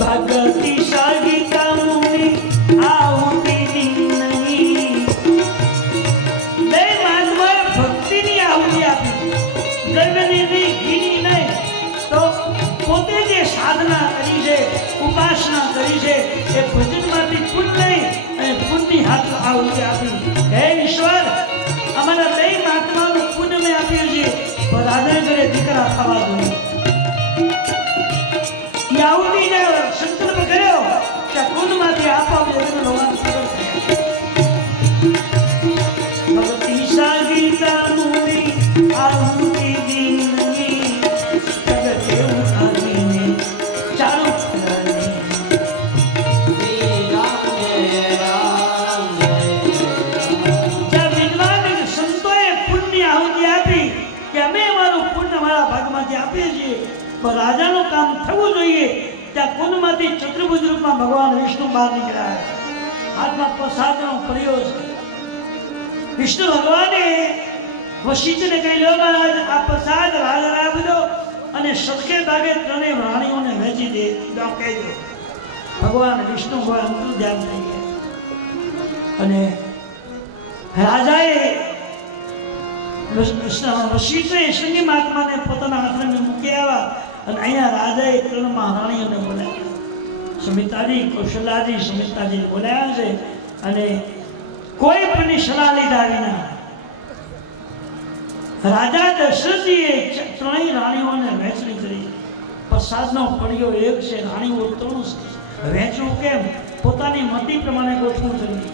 ભગતી સાગીતા મુનિ આહુતિ નહીં. 2 માતાઓએ ભક્તિની આહુતિ આપી છે, દ્રવ્યની ઘીની નહીં. તો પોતે જે સાધના કરી છે, ઉપાસના કરી છે, એ ભજનમાંથી પુણ્ય નહીં અને પુણ્યની હાથ આહુતિ આપી. હે ઈશ્વર, અમારા 2 મહાત્માઓનું પુણ્ય મેં આપ્યું છે, પણ રાજા ઘરે દીકરા થવા જોઈએ. એ આહુતિને સંકલ્પ કર્યો કે કુંડમાંથી આપવા ભગવાન પ્રગટ થયા. ભક્તિ સાગીતા મુનિ આહુતિ દીનની જગતે ઉઠાવીને ચાલુ કરાવી. જ્યાં વિદ્વાન સંતોએ પુણ્ય આહુતિ આપી કે અમે અમારું પુણ્ય અમારા ભાગમાંથી આપીએ છીએ, પણ રાજાનું કામ થવું જોઈએ. ત્યાં કુંડમાંથી ચતુર્ભુજ રૂપમાં ભગવાન વિષ્ણુ બહાર નીકળ્યા. હાથમાં પ્રસાદનો પડ્યો છે. વિષ્ણુ ભગવાને વશિષ્ઠને કહી, લો મહારાજ, આ પ્રસાદ રાજા આપજો અને સદકે ભાગે 3 રાણીઓને વહેંચી દે, કહેજો. ભગવાન વિષ્ણુ અંતર ધ્યાન થઈ ગયા. અને રાજાએ વશિષ્ઠે શૃંગી મહાત્માને પોતાના આશ્રમે મૂકી આવ્યા, અને અહીંયા રાજાએ 3 મહારાણીઓને બોલાવ્યા. સુમિત્રાજી, કૌશલાજી, સુમિત્રાજી બોલાવ્યા છે, અને કોઈ પણની સલાહ લીધા વિના રાજા દશરથજીએ 3 રાણીઓને વહેંચણી કરી. પ્રસાદનો પડ્યો એક છે, રાણીઓ 3 છે. વહેંચવું કેમ? પોતાની મતિ પ્રમાણે ગોઠવું જોઈએ.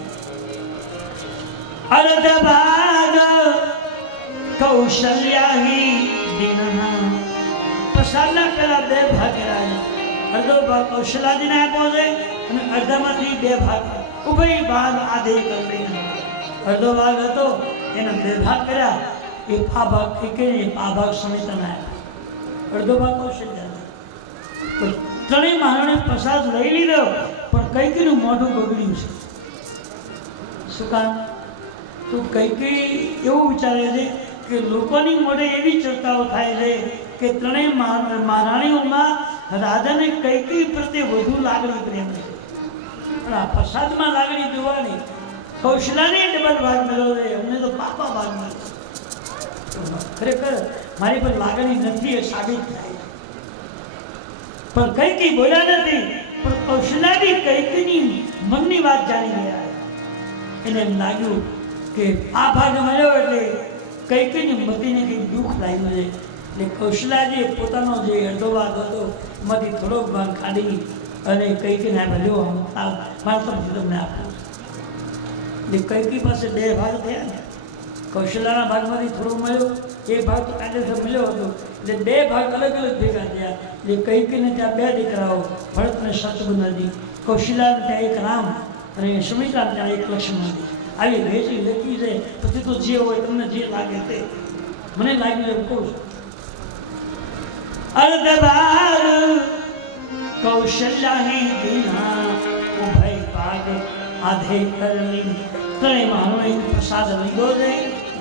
અર્ધ ભાગ કૌશલ્યાહી દિનના. પ્રસાદના પેલા 2 ભાગ કર્યા. અડધો ભાગ કૌશલાજીને આપ્યો છે, અને અડધામાંથી 2 ભાગ ઉભય ભાગ આધે કરી. અડધો ભાગ હતો એના 2 ભાગ કર્યા. એ આ ભાગ કઈ આ ભાગ સમિતાને આપ્યા. અડધો ભાગ કૌશલ્યાને. 3 મહારાણી પ્રસાદ લઈ લીધો, પણ કૈકેયીનું મોઢું બગડ્યું છે. શું કામ? તો કૈકેયી એવું વિચારે છે કે લોકોની મોઢે એવી ચર્ચાઓ થાય છે કે 3 મહારાણીઓમાં રાજાને કૈકેયી પ્રત્યે વધુ લાગણી પ્રેમ છે, પણ આ પ્રસાદમાં લાગણી જોવાની. કૌશલાને ડબલ ભાગ મળ્યો છે, અમને તો પાપા ભાગ મળ્યો. ખરેખર મારી પર લાગણી નથી એ સાબિત થાય. પણ કૈકેયી બોલ્યા નથી, પણ કૌશલાની કૈકેયીની મનની વાત જાણી ગયા. એને એમ લાગ્યું કે આ ભાગ મળ્યો એટલે કૈકેયીની મતિને કંઈક દુઃખ લાગ્યું છે. એટલે કૌશલાજીએ પોતાનો જે અડધો ભાગ હતો એમાંથી થોડોક ભાગ કાઢી અને કૈકેયીને ભલ્યો મારે તમને આપું. એટલે કૈકેયી પાસે 2 ભાગ થયા ને, કૌશલ્યાના ભાગમાંથી થોડું મળ્યું, એક ભાગ તો કાયદેસર મળ્યો હતો, એટલે બે ભાગ અલગ અલગ ભેગા થયા. એટલે કઈ કઈને ત્યાં બે દીકરાઓ, ભરત અને શત્રુઘ્નજી. કૌશલ્યાને ત્યાં એક રામ અને સુમિત્રાને ત્યાં એક લક્ષ્મણજી. આવી વહેંચી લખી છે. પછી તો જે હોય તમને જે લાગે તે, મને લાગ્યું એમ કહું છું. અર્ધવાર કૌશલ્યાહી દીના ઉભય પાગ આધે કરલી. ત્રણેય મહારાણી પ્રસાદ લીધો છે,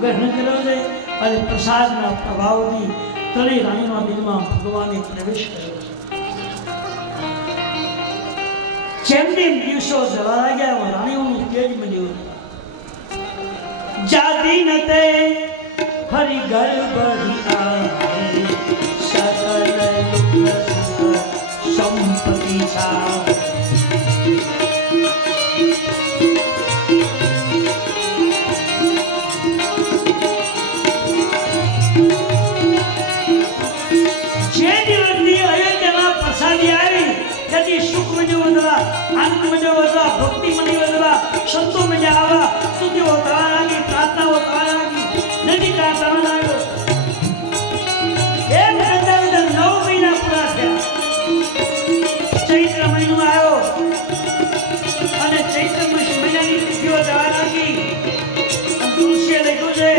ગ્રહણ કર્યો છે અને પ્રસાદના પ્રભાવથી ત્રણેય રાણીના દિલમાં ભગવાને પ્રવેશ કર્યો છે. જેમ જેમ દિવસો જવા લાગ્યા રાણીઓનું તેજ મળ્યું. જાતિ નતે હરિ ગર્ભ સકલ સંપત્તિ છા. સુખ મજા વધવા, આનંદ મજા વધવા, ભક્તિ મજા વધવા, સંતો મજા આવવા, સ્તુતિઓ થવા લાગી, પ્રાર્થનાઓ થવા લાગી, નજીક થવા લાગ્યો. એમ કરતા 9 મહિના પૂરા થયા. ચૈત્ર મહિનો આવ્યો અને ચૈત્ર મહિનાની તિથિઓ થવા લાગી. તુલસીએ લખ્યું છે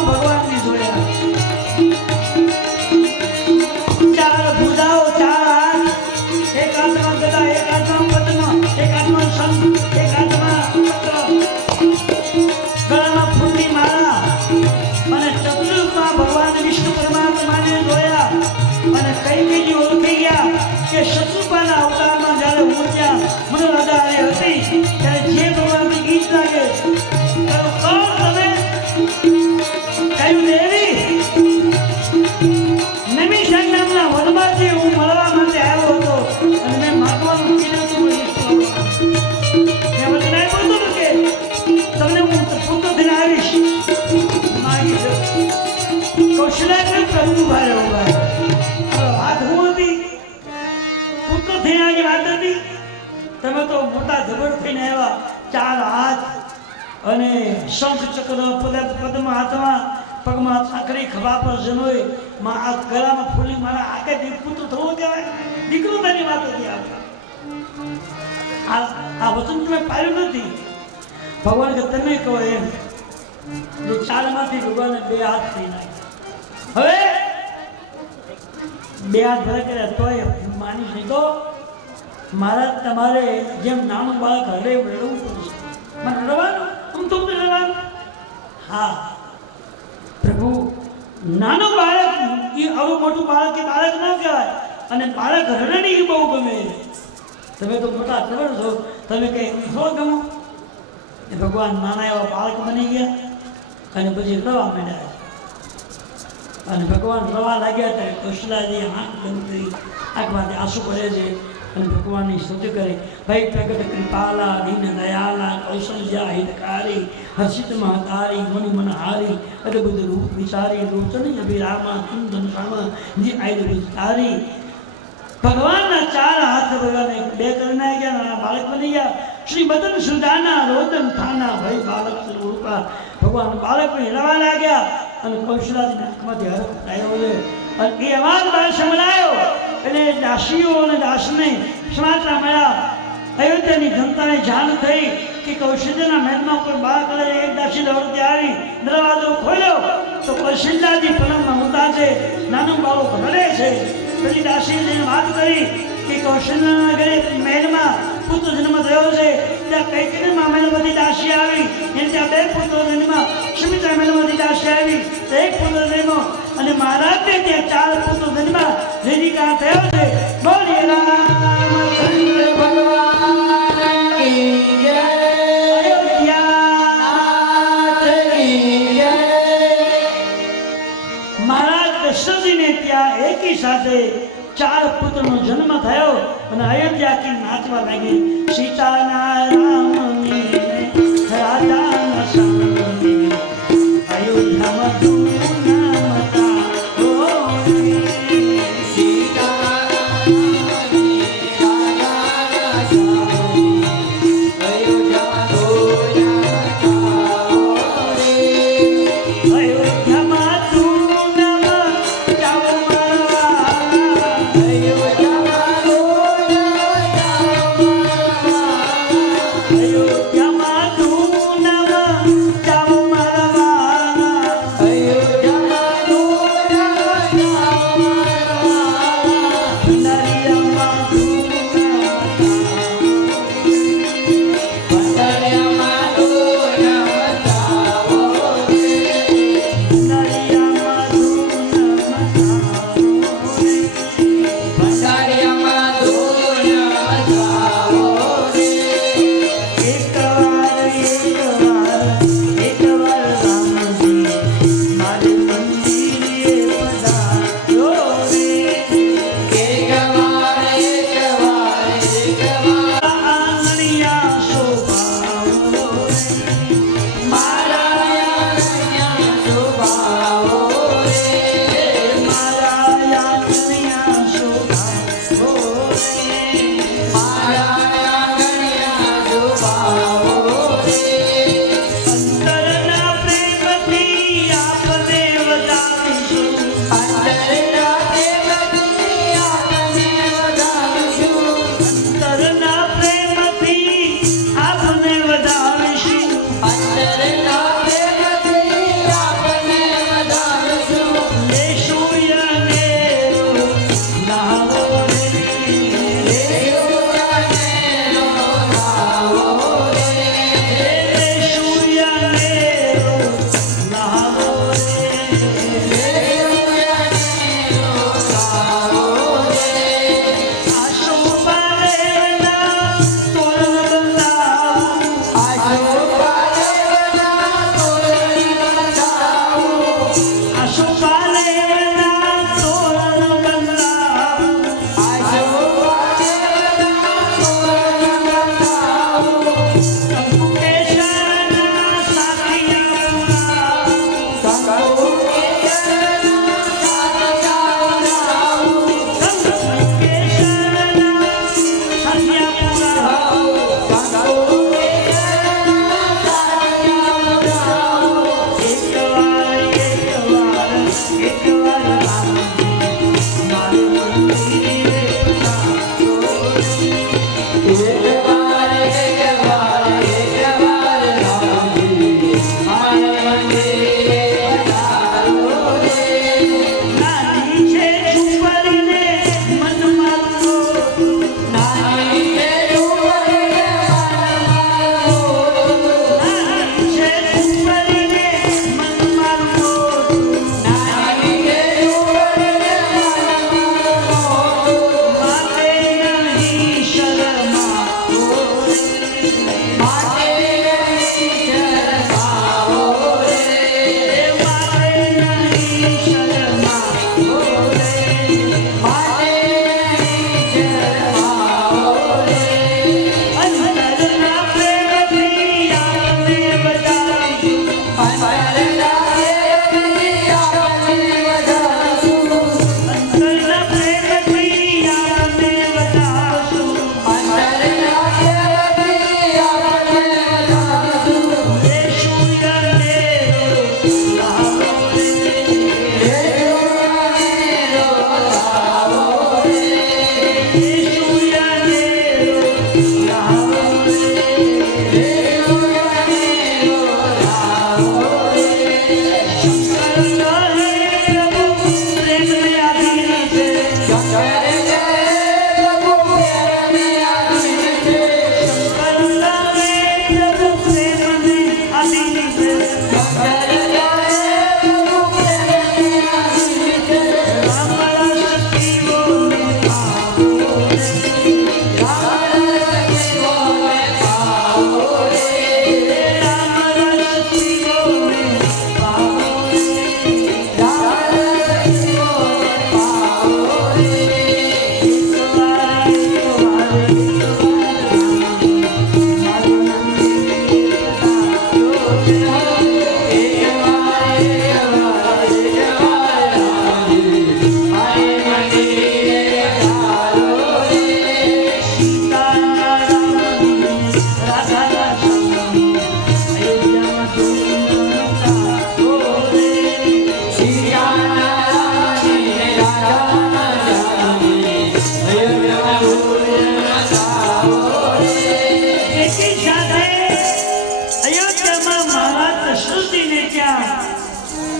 ભગવાનની જોયા. ચાર ભુજાઓ, ચાર હાથ, એક હાથમાં ગદા, એક હાથમાં પદ્મ, એક હાથમાં શંખ, એક હાથમાં પત્ર, ગળામાં ફૂલની માળા અને ચતુર્યુગમાં ભગવાન વિષ્ણુ પરમાત્માને જોયા. અને કઈ કઈ ઓળખી ગયા કે શત્રુપાના અવતારમાં જ્યારે હું ત્યાં મને રજા આવી હતી ત્યારે જે ભગવાનની ગીત લાગે તમે તો મોટા જબર થઈને આવ્યા. ચાર હાથ અને શંખ ચક્ર પદ્મ હાથમાં, પગમાં સાંકળી, ખભા પર જનોય, આ ગળામાં ફૂલી મારા આગે પુત્ર થવો કહેવાય. દીકરો તેની વાત હતી. આ વચન તમે પાડ્યું નથી. ભગવાન કે તમે કહો એમ. જે ચારમાંથી ભગવાને 2 હાથ થઈ નાખ્યા. હવે 2 હાથ ભરે કર્યા તોય માનીશ નહીં તો મારા તમારે જેમ નાનું બાળક હરે રડવું પડશે. મને રડવાનું, હું તમને રડવાનું. હા પ્રભુ, નાનું બાળક એ આવું મોટું બાળક કે બાળક ના કહેવાય. અને બાળક રડણી બહુ ગમે. તમે તો મોટા ખબર છો, તમે કંઈ છો ગમો એ ભગવાન નાના એવા બાળક બની ગયા અને પછી રવા માંડ્યા. અને ભગવાન રવા લાગ્યા ત્યારે કૌશલાજી આંખ બંધ કરી આંખમાંથી આંસુ પડે છે અને ભગવાનની સ્તુતિ કરે. ભય પ્રગટ કૃપાલા દીન દયાલા કૌશલ્યા હિતકારી હર્ષિત મહતારી મની મન હારી અદભુત રૂપ વિચારી લોચની અભિરામા કુંદન સામા જી આઈ વિસ્તારી. ભગવાનના ચાર હાથ ભગવાને બે કરી નાખ્યા, નાના બાળક બની ગયા. શ્રી બદન સુજાના રોદન થાના ભય બાળક સ્વરૂપા. ભગવાન બાળકને રવા લાગ્યા અને કૌશલાજીના આંખમાંથી હરખ આવ્યો છે. અને એ અવાજ બાળ સંભળાયો એટલે દાસીઓ અને દાસને સમાચાર મળ્યા. અયોધ્યાની જનતાને જાણ થઈ કે કૌશલ્યના મહેલમાં કોઈ બાળક રહે. એક દાસી દોડતી આવી, દરવાજો ખોલ્યો તો કૌશલ્યાજી પલંગમાં ઊંઘતા છે, નાનું બાળક રડે છે. પેલી દાસીએ જઈને વાત કરી કે કૌશલ્યના ઘરે મહેલમાં પુત્ર જન્મ થયો છે. ત્યાં કૈકેયીમાં મહેલમાંથી દાસી આવી, એને ત્યાં બે પુત્રો જન્મ. સુમિત્રા મહેલમાંથી દાસી આવી, એક પુત્ર જન્મ. અને મહારાજને ત્યાં ચાર પુત્ર જન્મ. જેથી કાં થયો છે. બોલીએ રામચંદ્ર ભગવાન કી જય, અયોધ્યા કી જય. મહારાજ દશરથજીને ત્યાં એકી સાથે ચાર પુત્રનો જન્મ થયો અને અયોધ્યાથી નાચવા લાગી. સીતાના રામને રાજાના સામને અયોધ્યામાં તું નામ તારો રે. સીતારામની રાજાના સામે અયોધ્યામાં દોર્યા રે. અયોધ્યામાં તું નામ જાઓ મારા. અયોધ્યામાં દોર્યા અયોધ્યામાં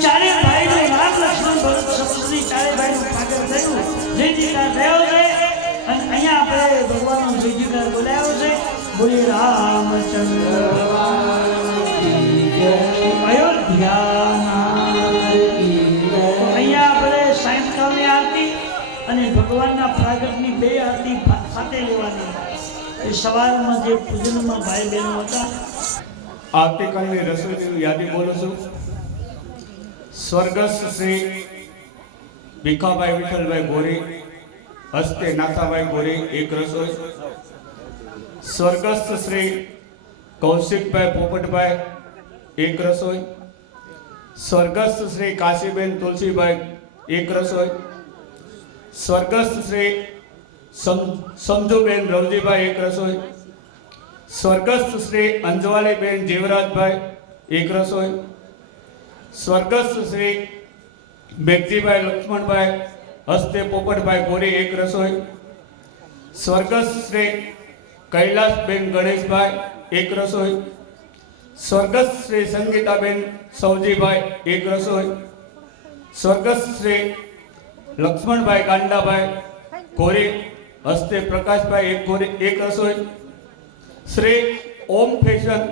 ચારે ભાઈનું રામ લક્ષ્મણ ભરત શત્રુની ચારે ભાઈનું ભાગર થયું જય જયકાર થયો છે અને અહીંયા આપણે ભગવાનનો જય જયકાર બોલાવ્યો છે બોલી રામચંદ્ર અહીંયા આપણે સાયંકાળની આરતી અને ભગવાનના પ્રાગટની બે આરતી સાથે લેવાની એ સવારમાં જે પૂજનમાં ભાઈ બહેનો હતા આવતીકાલની રસોઈની યાદી બોલું છું. સ્વર્ગસ્થ શ્રી ભીખાભાઈ વિઠ્ઠલભાઈ ગોરી હસ્તે નાથાભાઈ ગોરી એક રસોઈ. સ્વર્ગસ્થ શ્રી કૌશિકભાઈ પોપટભાઈ એક રસોઈ. સ્વર્ગસ્થ શ્રી કાશીબેન તુલસીભાઈ એક રસોઈ. સ્વર્ગસ્થ શ્રી સમજુબેન રવજીભાઈ એક રસોઈ. સ્વર્ગસ્થ શ્રી અંજવાલીબેન જીવરાજભાઈ એક રસોઈ. સ્વર્ગસ્થ શ્રી મેઘજીભાઈ લક્ષ્મણભાઈ હસ્તે પોપટભાઈ ગોરી એક રસોઈ. સ્વર્ગસ્થ શ્રી કૈલાસબેન ગણેશભાઈ એક રસોઈ. સ્વર્ગસ્થ શ્રી સંગીતાબેન સૌજીભાઈ એક રસોઈ. સ્વર્ગસ્થ શ્રી લક્ષ્મણભાઈ કાંડાભાઈ ગોરી હસ્તે પ્રકાશભાઈ એક રસોઈ. શ્રી ઓમ ફેશન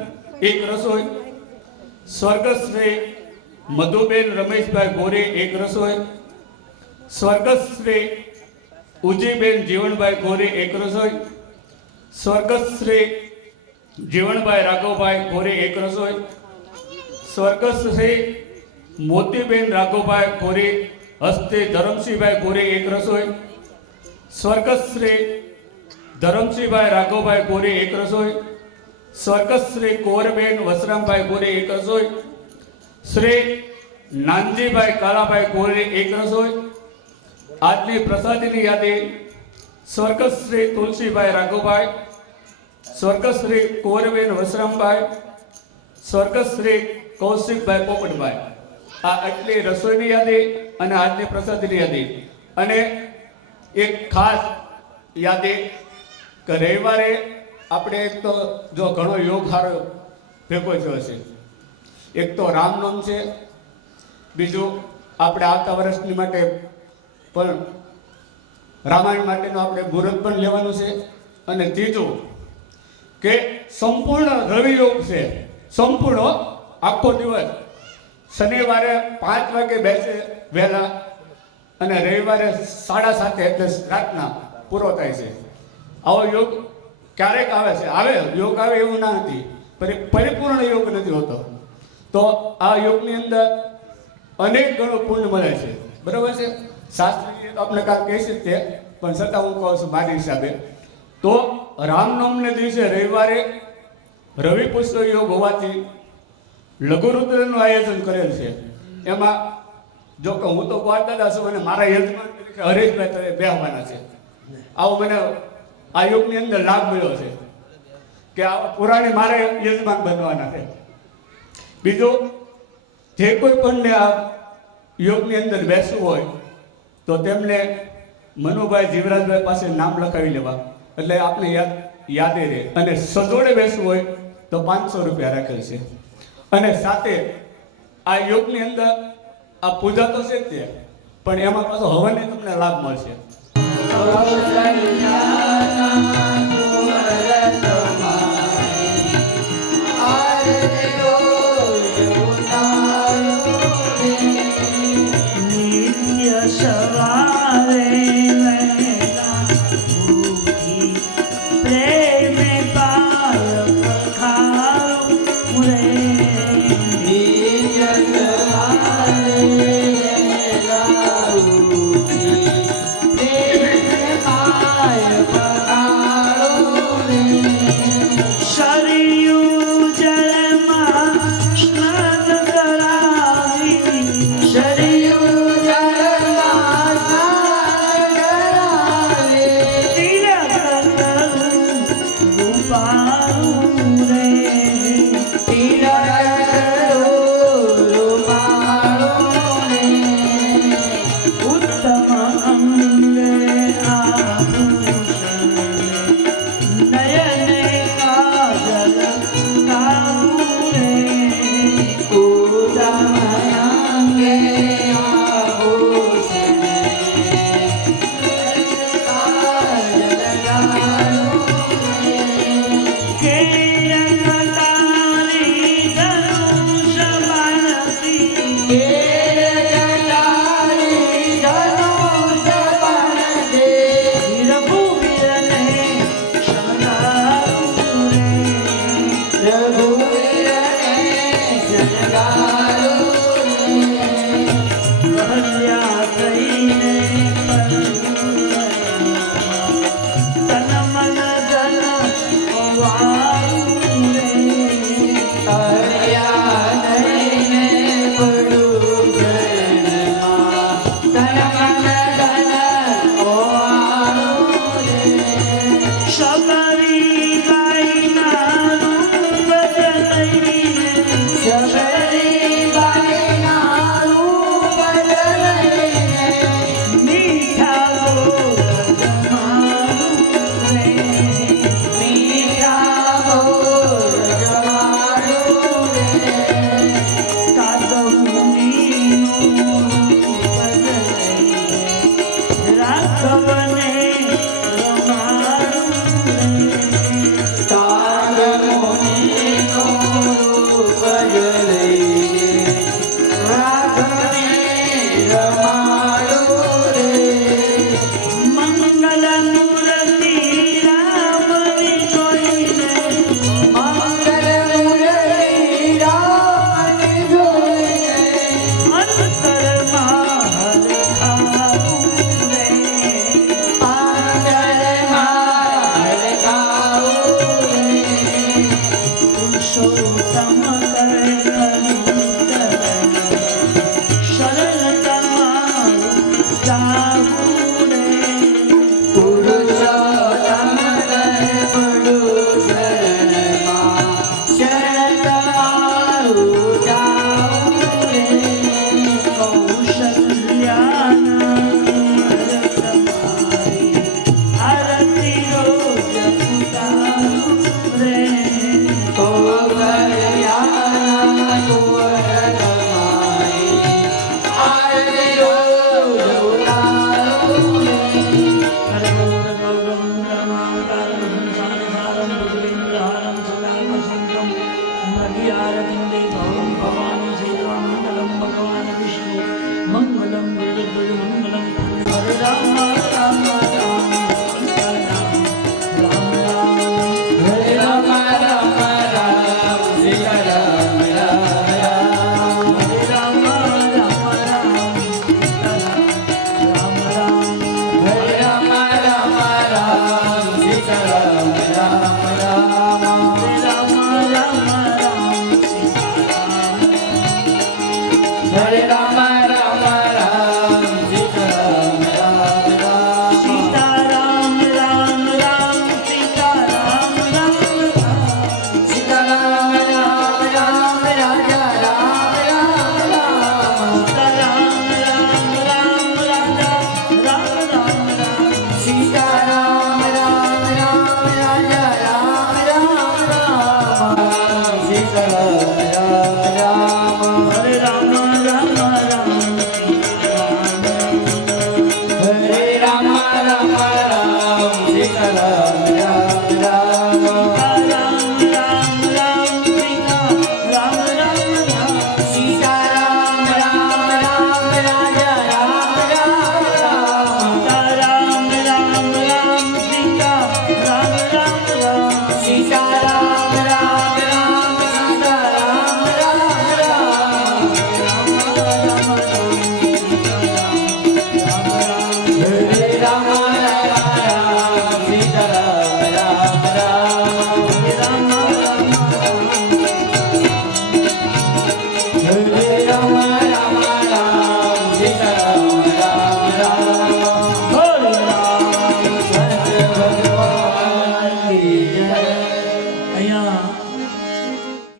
એક રસોઈ. સ્વર્ગસ્થ શ્રી મધુબેન રમેશભાઈ ગોરી એક રસોઈ. સ્વર્ગસ્થ શ્રી ઉજીબેન જીવણભાઈ ગોરી એક રસોઈ. સ્વર્ગસ્થ શ્રી જીવણભાઈ રાઘવભાઈ ગોરી એક રસોઈ. સ્વર્ગસ્થ શ્રી મોતીબેન રાઘવભાઈ ગોરી હસ્તે ધરમસિંહભાઈ ગોરી એક રસોઈ. સ્વર્ગસ્થ શ્રી ધરમસિંહભાઈ રાઘવભાઈ ગોરી એક રસોઈ. સ્વર્ગસ્થ શ્રી કુંવરબેન વસરામભાઈ ગોરી એક રસોઈ. શ્રી નાનજીભાઈ કાળાભાઈ ગોરી એક રસોઈ. આજની પ્રસાદીની યાદી સ્વર્ગસ્થ શ્રી તુલસીભાઈ રાઘવભાઈ, સ્વર્ગસ્થ શ્રી કુંવરબેન વસરામભાઈ, સ્વર્ગસ્થ શ્રી કૌશિકભાઈ પોપટભાઈ. આ આટલી રસોઈની યાદી અને આજની પ્રસાદીની યાદી. અને એક ખાસ યાદી કે રવિવારે આપણે એક તો જો ઘણો યોગ હારો ભેગો થયો છે. એક તો રામનવમ છે, બીજું આપણે આવતા વર્ષની માટે પણ રામાયણ માટેનું આપણે મુહૂર્ત પણ લેવાનું છે. અને ત્રીજું કે સંપૂર્ણ રવિ યોગ છે, સંપૂર્ણ આખો દિવસ. શનિવારે 5 વાગે બેસે વહેલા અને રવિવારે 7:30 એટલે રાતના પૂરો થાય છે. આવો યોગ ક્યારેક આવે છે, યોગ આવે એવું ના નથી, પરિપૂર્ણ યોગ નથી હોતો. તો આ યોગની અંદર અનેક ગણો પુણ્ય મળે છે, બરાબર છે. શાસ્ત્રીય તો આપણે કાલ કહી શકીએ, પણ છતાં હું કહું છું મારી હિસાબે તો રામનવમને દિવસે રવિવારે રવિ પુષ્પ યોગ હોવાથી લઘુરુદ્રનું આયોજન કરેલ છે. એમાં જો કે હું તો દાદા છું અને મારા યજમાન તરીકે હરેશભાઈ તરીકે બેહવાના છે. આવો મને આ યોગની અંદર લાભ મળ્યો છે કે આ પુરાણી મારે યજમાન બનવાના છે. બીજું જે કોઈ પણને આ યોગની અંદર બેસવું હોય તો તેમને મનુભાઈ જીવરાજભાઈ પાસે નામ લખાવી લેવા, એટલે આપણે યાદે રહે. અને સજોડે બેસવું હોય તો 500 રૂપિયા રાખેલ છે. અને સાથે આ યોગની અંદર આ પૂજા તો છે જ તે, પણ એમાં પાછો હવનને તમને લાભ મળશે. સવારે પ્રેમ પાય પખારું રે પાય પખારું હલ્યા થઈને તન મન ધન વાળું રે શબરી બાઈના રૂપ જલઈને મીઠા બોલ જમાડું રે કાદવનીનું રૂપ જલઈને રાઘવને મંગલ મૂર્તિ રામની જોઈને અંતરમાં હરખાવું રે પુરુષોત્તમ કરે